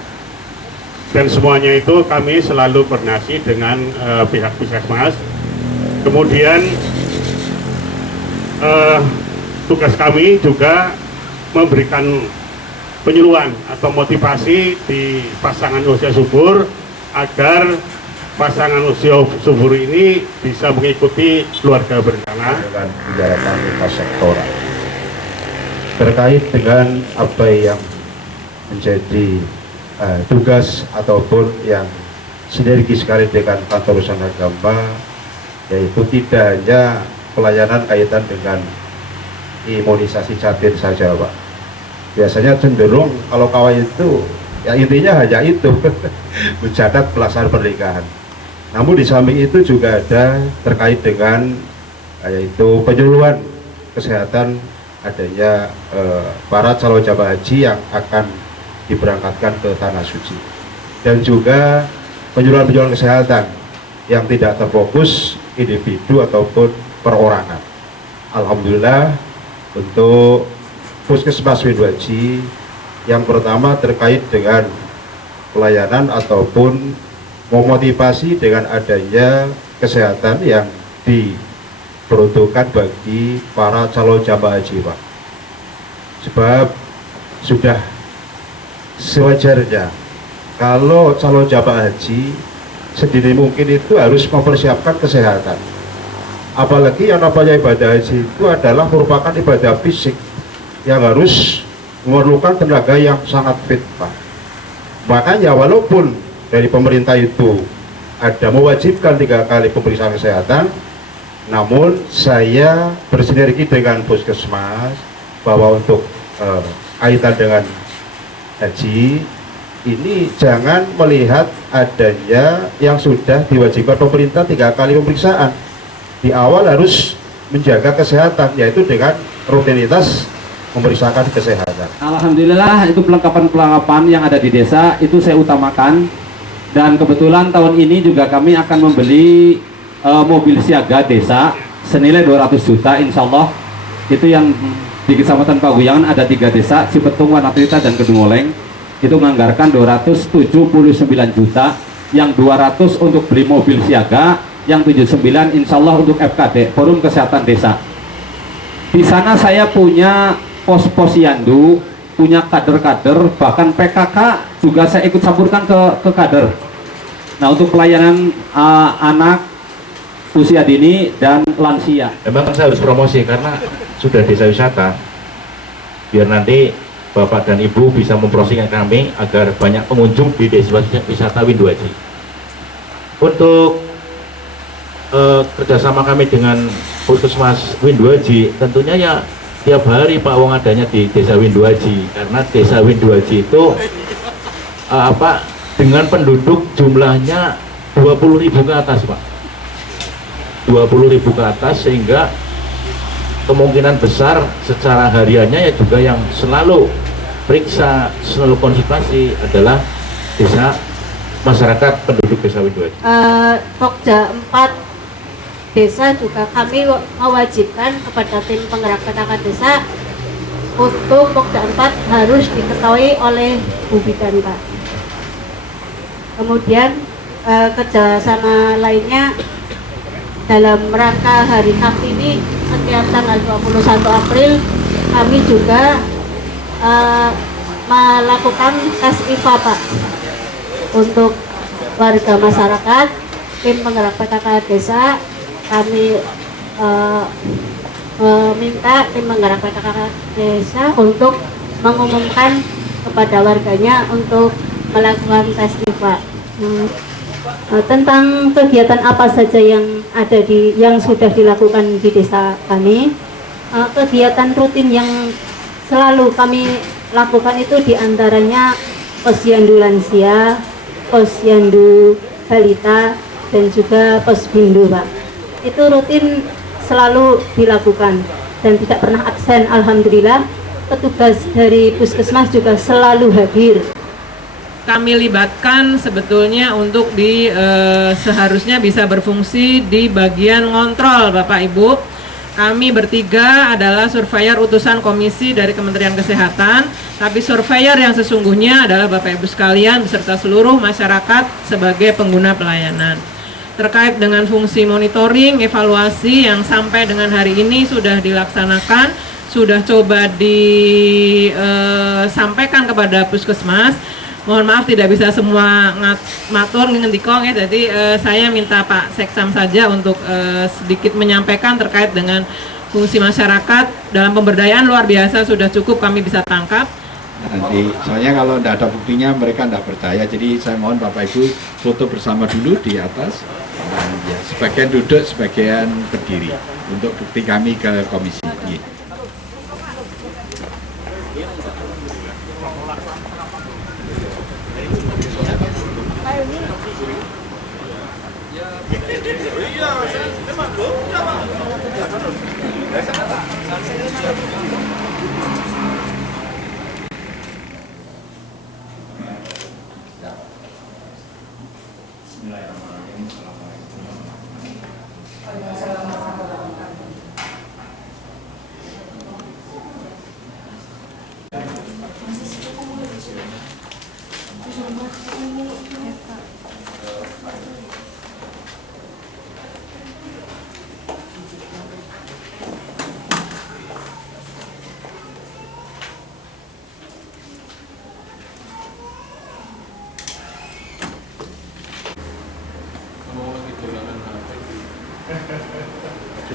Dan semuanya itu kami selalu koordinasi dengan pihak puskesmas. Kemudian tugas kami juga memberikan penyuluhan atau motivasi di pasangan usia subur agar pasangan usia subur ini bisa mengikuti keluarga berencana dengan menjalankan lintas sektoral terkait dengan apa yang menjadi tugas ataupun yang sinergi sekali dengan kantor urusan agama, yaitu tidak hanya pelayanan kaitan dengan imunisasi catir saja, Pak. Biasanya cenderung kalau kawan itu ya intinya hanya itu mencatat pelaksanaan pernikahan. Namun di samping itu juga ada terkait dengan yaitu penyuluhan kesehatan adanya para calon jamaah haji yang akan diberangkatkan ke Tanah Suci, dan juga penyuluhan kesehatan yang tidak terfokus individu ataupun perorangan. Alhamdulillah untuk Puskesmas Windu Haji yang pertama terkait dengan pelayanan ataupun memotivasi dengan adanya kesehatan yang diperuntukkan bagi para calon jamaah haji, Pak. Sebab sudah sewajarnya kalau calon jamaah haji sedini mungkin itu harus mempersiapkan kesehatan. Apalagi yang namanya ibadah haji itu adalah merupakan ibadah fisik yang harus memerlukan tenaga yang sangat fit, Pak. Makanya walaupun dari pemerintah itu ada mewajibkan 3 kali pemeriksaan kesehatan, namun saya bersinergi dengan puskesmas bahwa untuk kaitan dengan haji ini jangan melihat adanya yang sudah diwajibkan pemerintah 3 kali pemeriksaan. Di awal harus menjaga kesehatan, yaitu dengan rutinitas memeriksakan kesehatan. Alhamdulillah itu pelengkapan yang ada di desa itu saya utamakan, dan kebetulan tahun ini juga kami akan membeli mobil siaga desa senilai 200 juta insya Allah. Itu yang di Kecamatan Paguyangan ada 3 desa, Cipetung, Wanatrita, dan Kedungoleng, itu menganggarkan 279 juta, yang 200 untuk beli mobil siaga, yang 79 insya Allah untuk FKD, Forum Kesehatan Desa. Di sana saya punya pos-pos yandu, punya kader-kader, bahkan PKK juga saya ikut campurkan ke kader. Nah, untuk pelayanan anak usia dini dan lansia. Memang saya harus promosi karena sudah desa wisata, biar nanti Bapak dan Ibu bisa mempromosikan kami agar banyak pengunjung di desa wisata Windu Haji. Untuk kerjasama kami dengan Puskesmas Windu Haji, tentunya ya tiap hari Pak Wong adanya di desa Windu Haji, karena desa Windu Haji itu dengan penduduk jumlahnya 20.000 ke atas, Pak. 20.000 ke atas, sehingga kemungkinan besar secara hariannya ya juga yang selalu periksa, selalu konsultasi adalah desa masyarakat penduduk Desa Windu Aji? Pokja 4 desa juga kami mewajibkan kepada tim penggerak PKK desa untuk Pokja 4 harus diketahui oleh Bu Bidan, Pak. Kemudian kerjasama lainnya dalam rangka Hari Kartini setiap tanggal 21 April kami juga melakukan tes IPA, Pak, untuk warga masyarakat. Tim penggerak PKK desa kami meminta tim penggerak PKK desa untuk mengumumkan kepada warganya untuk melakukan tes IPA. Tentang kegiatan apa saja yang yang sudah dilakukan di desa kami, kegiatan rutin yang selalu kami lakukan itu diantaranya posyandu lansia, posyandu balita, dan juga posbindu, Pak. Itu rutin selalu dilakukan dan tidak pernah absen. Alhamdulillah, petugas dari puskesmas juga selalu hadir. Kami libatkan sebetulnya untuk seharusnya bisa berfungsi di bagian ngontrol, Bapak Ibu. Kami bertiga adalah surveyor utusan komisi dari Kementerian Kesehatan, tapi surveyor yang sesungguhnya adalah Bapak Ibu sekalian beserta seluruh masyarakat sebagai pengguna pelayanan. Terkait dengan fungsi monitoring, evaluasi yang sampai dengan hari ini sudah dilaksanakan, sudah coba disampaikan kepada puskesmas. Mohon maaf tidak bisa semua matur ngendikong ya, jadi saya minta Pak Seksam saja untuk sedikit menyampaikan terkait dengan fungsi masyarakat dalam pemberdayaan luar biasa, sudah cukup kami bisa tangkap. Nanti soalnya kalau tidak ada buktinya mereka tidak percaya, jadi saya mohon Bapak Ibu foto bersama dulu di atas, dan ya, sebagian duduk, sebagian berdiri untuk bukti kami ke komisi.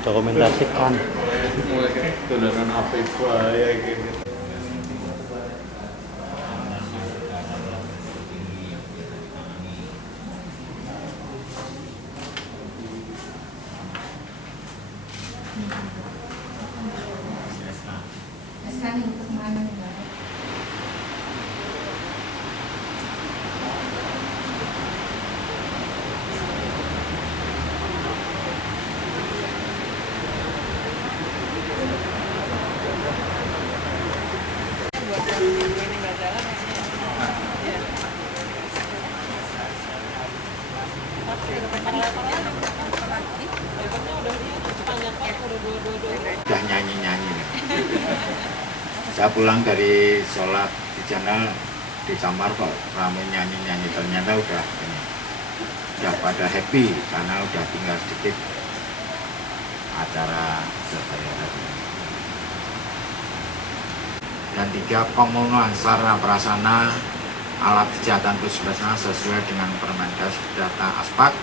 Dokumentasikan. Tularan HP ya gitu. Udah nyanyi-nyanyi. Saya pulang dari sholat di channel di kamar kok ramai nyanyi-nyanyi, ternyata udah pada happy karena udah tinggal sedikit acara selesai. Dan 3, pemenuhan sarana prasarana alat kesehatan puskesmas sesuai dengan Permendas Data Aspak.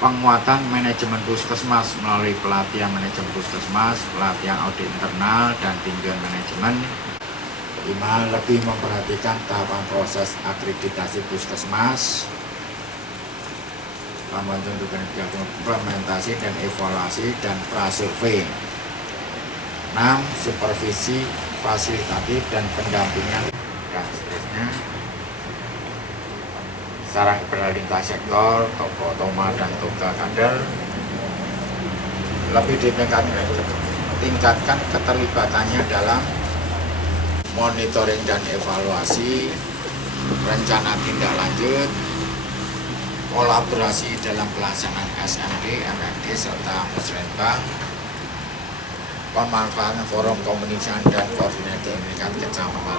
Penguatan manajemen puskesmas melalui pelatihan manajemen puskesmas, pelatihan audit internal, dan tinjauan manajemen. 5, lebih memperhatikan tahapan proses akreditasi puskesmas, membantu implementasi dan evaluasi dan prasurvei. 6, supervisi fasilitatif dan pendampingan. Dan seterusnya, sarana berlintas sektor, toko toma dan toga kader, lebih tingkatkan keterlibatannya dalam monitoring dan evaluasi, rencana tindak lanjut, kolaborasi dalam pelaksanaan SMD, MMD, serta Musrenbang, pemanfaatan forum komunikasi dan koordinasi tingkat kecamatan.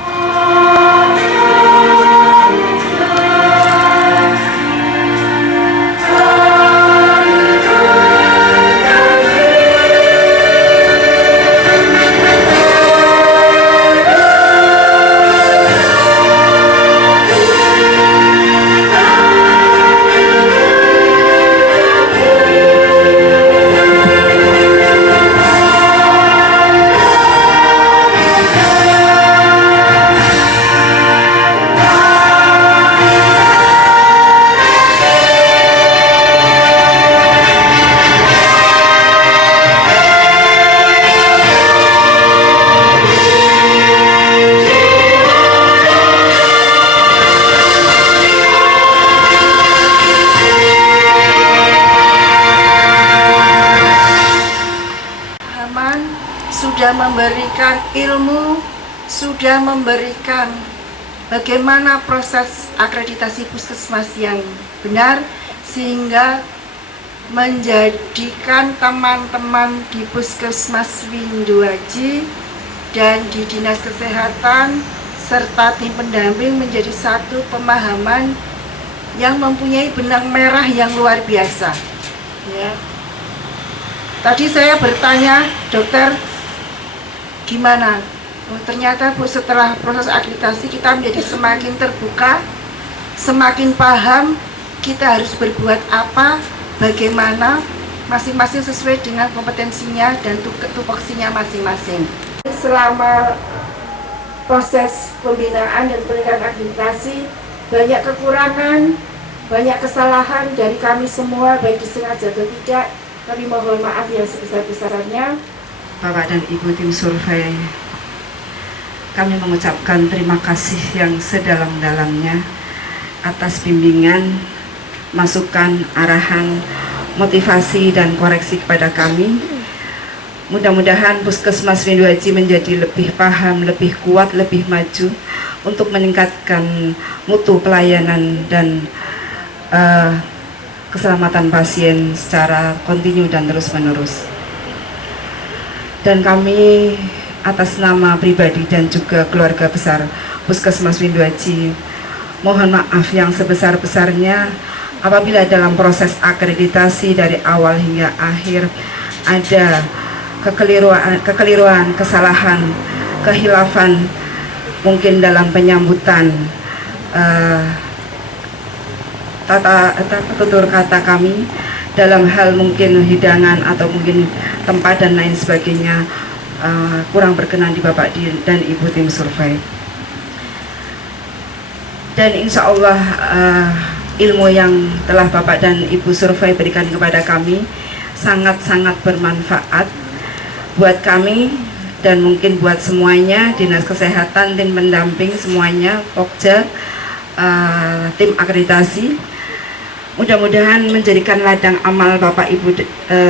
Sudah memberikan ilmu, sudah memberikan bagaimana proses akreditasi puskesmas yang benar, sehingga menjadikan teman-teman di Puskesmas Windu Aji dan di Dinas Kesehatan serta tim pendamping menjadi satu pemahaman yang mempunyai benang merah yang luar biasa. Ya. Tadi saya bertanya, dokter, gimana? Oh, ternyata Bu, setelah proses akreditasi kita menjadi semakin terbuka, semakin paham kita harus berbuat apa, bagaimana, masing-masing sesuai dengan kompetensinya dan tupoksinya masing-masing. Selama proses pembinaan dan pendidikan akreditasi, banyak kekurangan, banyak kesalahan dari kami semua, baik disengaja atau tidak. Kami mohon maaf yang sebesar-besarnya. Bapak dan Ibu tim survei, kami mengucapkan terima kasih yang sedalam-dalamnya atas bimbingan, masukan, arahan, motivasi, dan koreksi kepada kami. Mudah-mudahan Puskesmas Windu Aji menjadi lebih paham, lebih kuat, lebih maju untuk meningkatkan mutu pelayanan dan keselamatan pasien secara kontinu dan terus-menerus. Dan kami atas nama pribadi dan juga keluarga besar Puskesmas Windu Aji mohon maaf yang sebesar-besarnya apabila dalam proses akreditasi dari awal hingga akhir ada kekeliruan, kesalahan, kehilafan mungkin dalam penyambutan tutur kata kami dalam hal mungkin hidangan atau mungkin tempat dan lain sebagainya kurang berkenan di Bapak dan Ibu tim survei. Dan insya Allah ilmu yang telah Bapak dan Ibu survei berikan kepada kami sangat-sangat bermanfaat buat kami dan mungkin buat semuanya, Dinas Kesehatan, tim pendamping semuanya, Pokja, tim akreditasi. Mudah-mudahan menjadikan ladang amal Bapak Ibu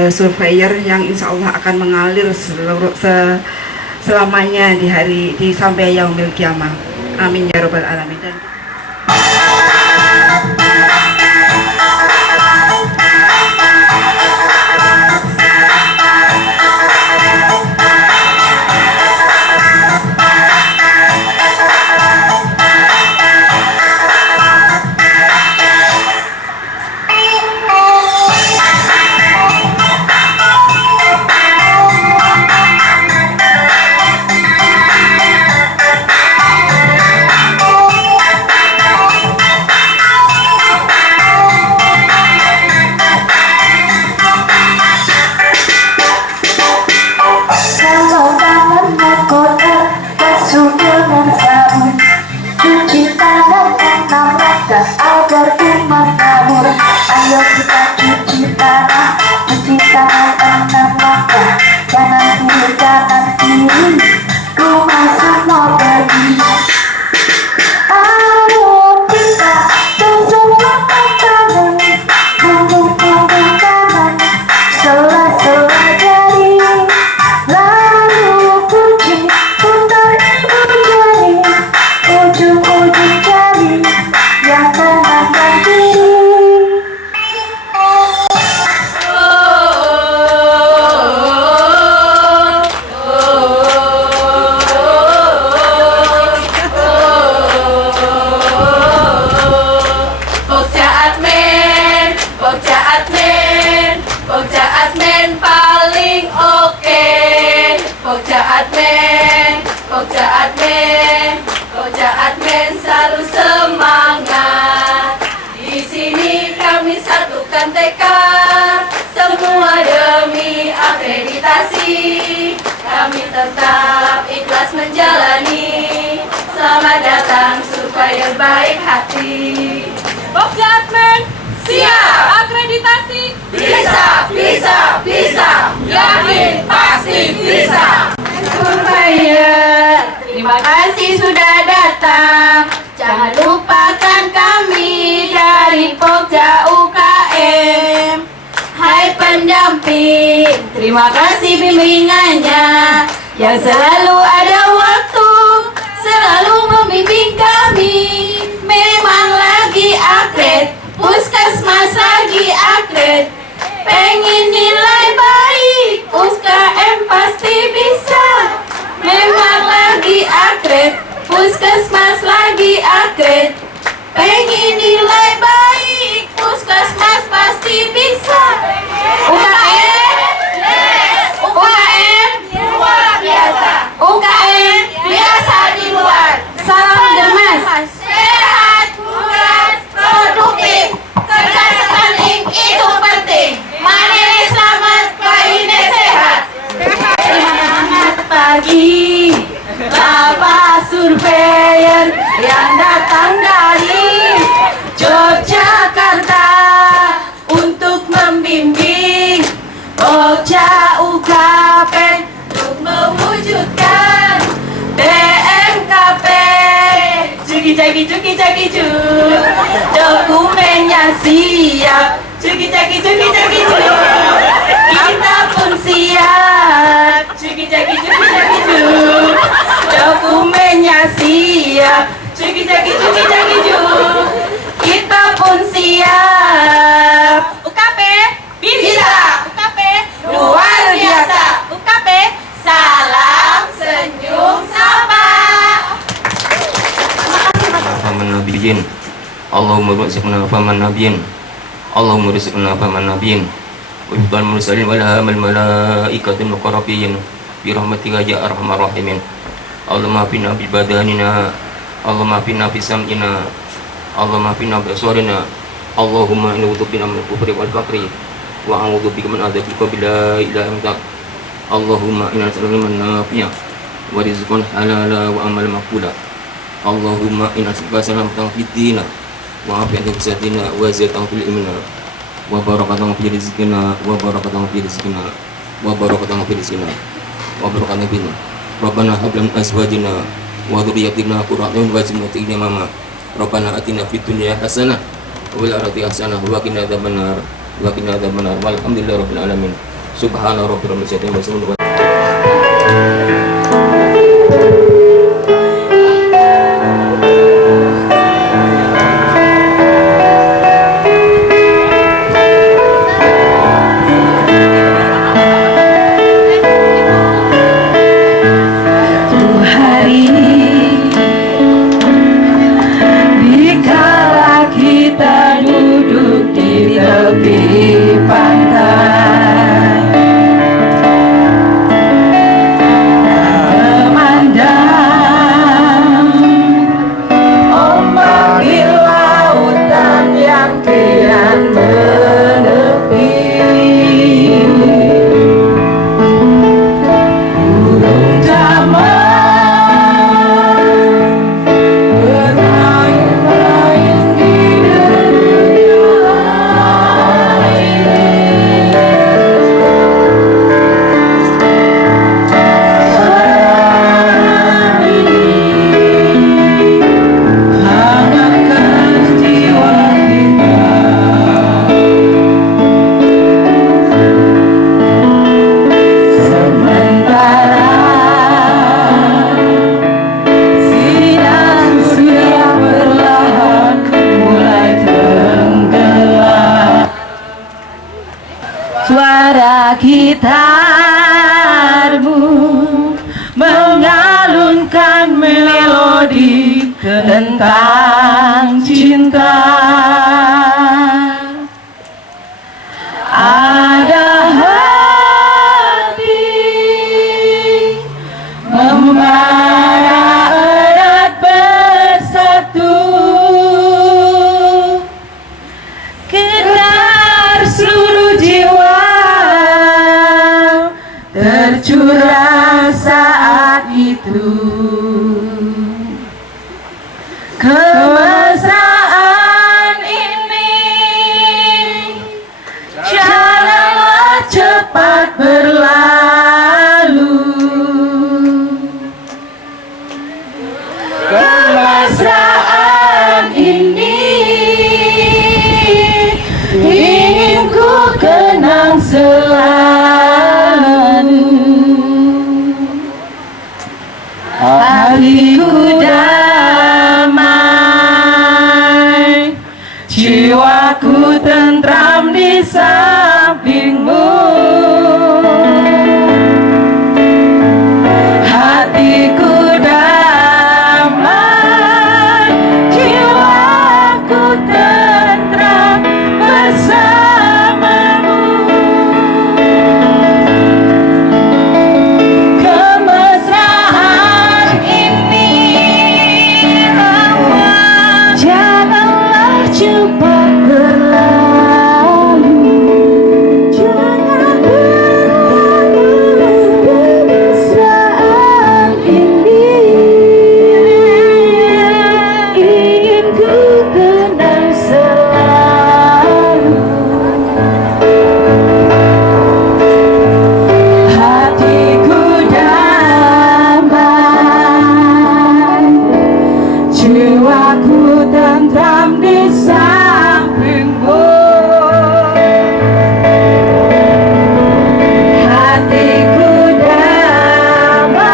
surveyor yang insya Allah akan mengalir selamanya di sampai yaumil kiamah. Amin ya robbal alamin. Dan agar umat makmur, ayo kita cuci tanah, cuci tangan 6 langkah, kanan kiri kanan kiri, rumah semua pergi. Ayo kita bersama tangan, punggung kanan, sela-sela jari, lalu kunci putar jari, ujung-ujung jari yang kanan dan kiri. Pokja Admin selalu semangat. Di sini kami satukan tekad, semua demi akreditasi. Kami tetap ikhlas menjalani. Selamat datang surveyor baik hati. Pokja Admin siap. Akreditasi bisa. Yakin pasti bisa. Surveyor, terima kasih sudah datang. Jangan lupakan kami dari Pokja UKM. Hai pendamping, terima kasih bimbingannya yang selalu ada waktu, selalu membimbing kami. Memang lagi akred, puskesmas lagi akred. Pengen nilai baik, UKM pasti bisa. Memang lagi akred, puskesmas lagi akred. Pengen nilai baik, puskesmas pasti bisa. UKM, UKM luar biasa. UKM biasa di luar. Salam Dermas. Sehat, bugas, produktif. Cerdas stunting itu penting. Mandiri selamat, bayinya sehat. Selamat pagi, Bapak Surveyor yang datang dari Yogyakarta untuk membimbing Pokja UKP untuk mewujudkan DMKP. Cuki cu, dokumennya siap. Cuki cu, kita pun siap. Cuki cu, dokumennya siap. Cuki cu, kita pun siap. UKP bisa. UKP luar biasa. UKP salam senyum sapa. Nabiyin, Allahumma rizqna faman nabiyin, Allahumma rizqna faman nabiyin, wa ibtal mursalin wal hamal malaikatul muqarrabin bi rahmatika ya arhamar rahimin. Allahumma fina bi badanina, Allahumma fina bi sam'ina, Allahumma fina bi absarina, Allahumma inna a'udzubika min al-kufri wal faqri wa a'udzubika min adzabil qabri la ilaha illa anta. Allahumma inna nas'aluka ilman nafi'a wa rizqan halala wa amalan maqbula. Allahumma inna nas'aluka salamatan fid dina wa afiatan fis sadina wa ziyadatan fil ilmina wa barakatan fi rizqina wa barakatan fi rizqina wa barakatan fi rizqina wa barakatan fi Rabbana hab lana azwajina wa dhurriyyatina qurrata a'yun waj'alna lil imama. Rabbana atina fid dunya hasanah wa fil akhirati hasanah wa qina adzabannar walhamdulillahi rabbil alamin. Subhana rabbika rabbil izzati amma yasifun. Suara gitarmu mengalunkan melodi tentang cinta. Ada hati bercurah saat itu. Kemesraan ini janganlah cepat berlalu. Kemesraan ini ingin ku kenang selalu. Hatiku damai, jiwaku tentram di sampingmu. Hatiku damai, jiwaku tentram bersamamu. Kemesraan ini janganlah cepat berlalu. Jangan berlalu. Kemesraan ini ingin ku kenang selalu. Hatiku damai, jiwaku tentram di sampingmu. Hatiku damai,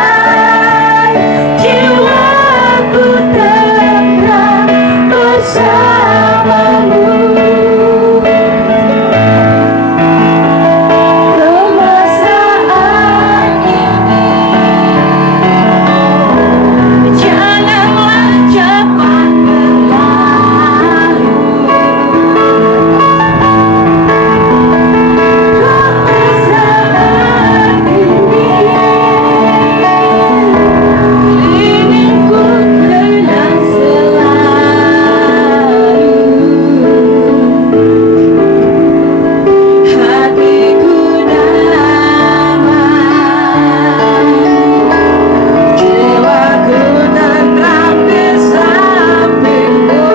jiwaku tentram bersamamu. Kemesraan ini janganlah cepat berlalu. Kemesraan ini ingin ku kenang selalu. Hatiku damai, jiwaku tentram di sampingmu.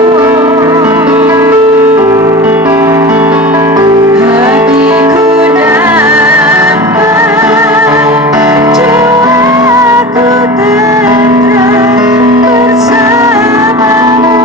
Hatiku damai, jiwaku tentram bersamamu.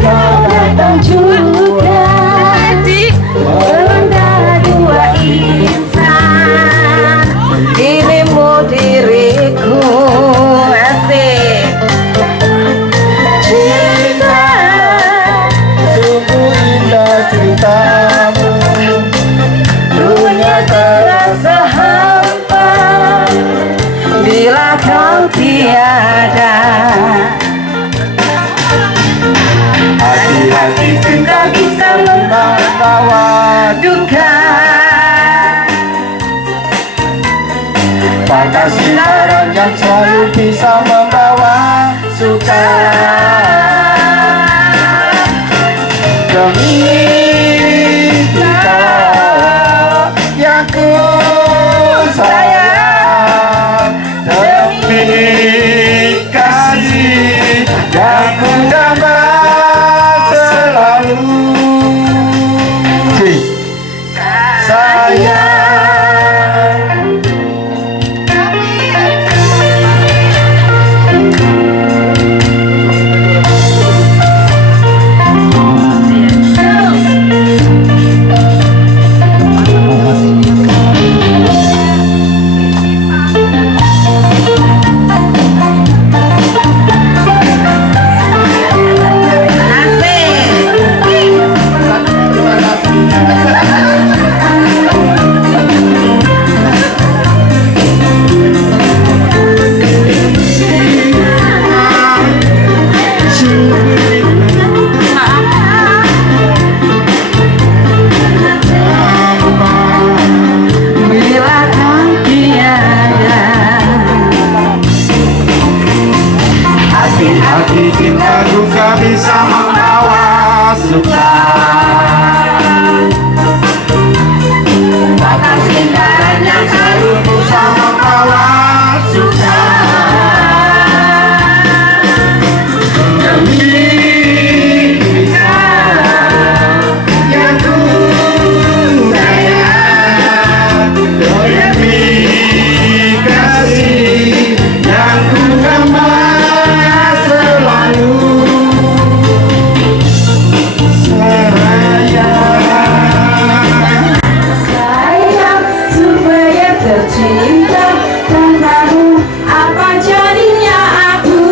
Kau datang juga benda dua insan, dirimu diriku. Asik. Cinta sungguh indah ceritamu, dunia terasa hampa bila kau tiada. Hati-hati cinta bisa membawa duka, patah sinaran yang selalu bisa membawa suka. Demi kita yang ku sayang, demi kasih yang ku damba selalu. Sayang, lingkaran yang selalu bisa membawa suka. Demi kita yang ku sayang, demi kasih yang ku gambar selalu. Sayang supaya tercinta, dan tahu apa jadinya aku.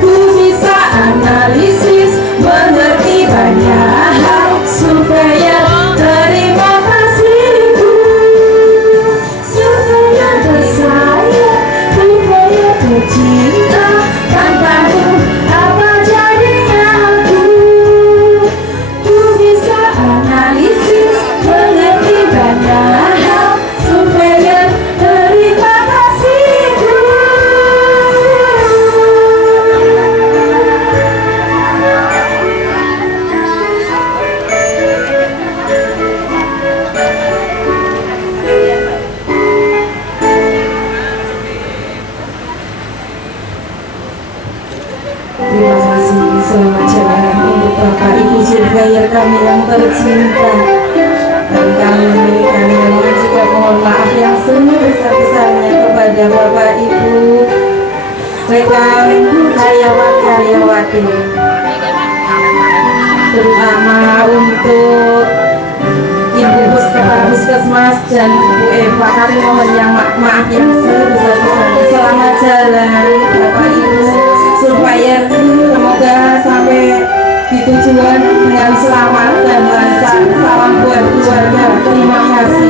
Ku bisa analisis, mengerti banyak hal supaya terima kasihku. Supaya bersayang, supaya tercinta, dan tahu apa jadinya aku. Ku bisa analisis, mengerti banyak hal supaya terima kasihku. Terima kasih, selamat jalan untuk Bapak Ibu Surveyor kami yang tercinta. Dan kami memang juga mohon maaf yang sebesar-besarnya kepada Bapak Ibu rekan karyawan-karyawati, terutama untuk Ibu Kepala Puskesmas dan Bu Eva. Kami mohon yang maaf yang sebesar-besarnya. Selamat jalan Bapak Ibu Surveyor, semoga sampai di tujuan dengan selamat dan lancar. Salam buat keluarga. Terima kasih.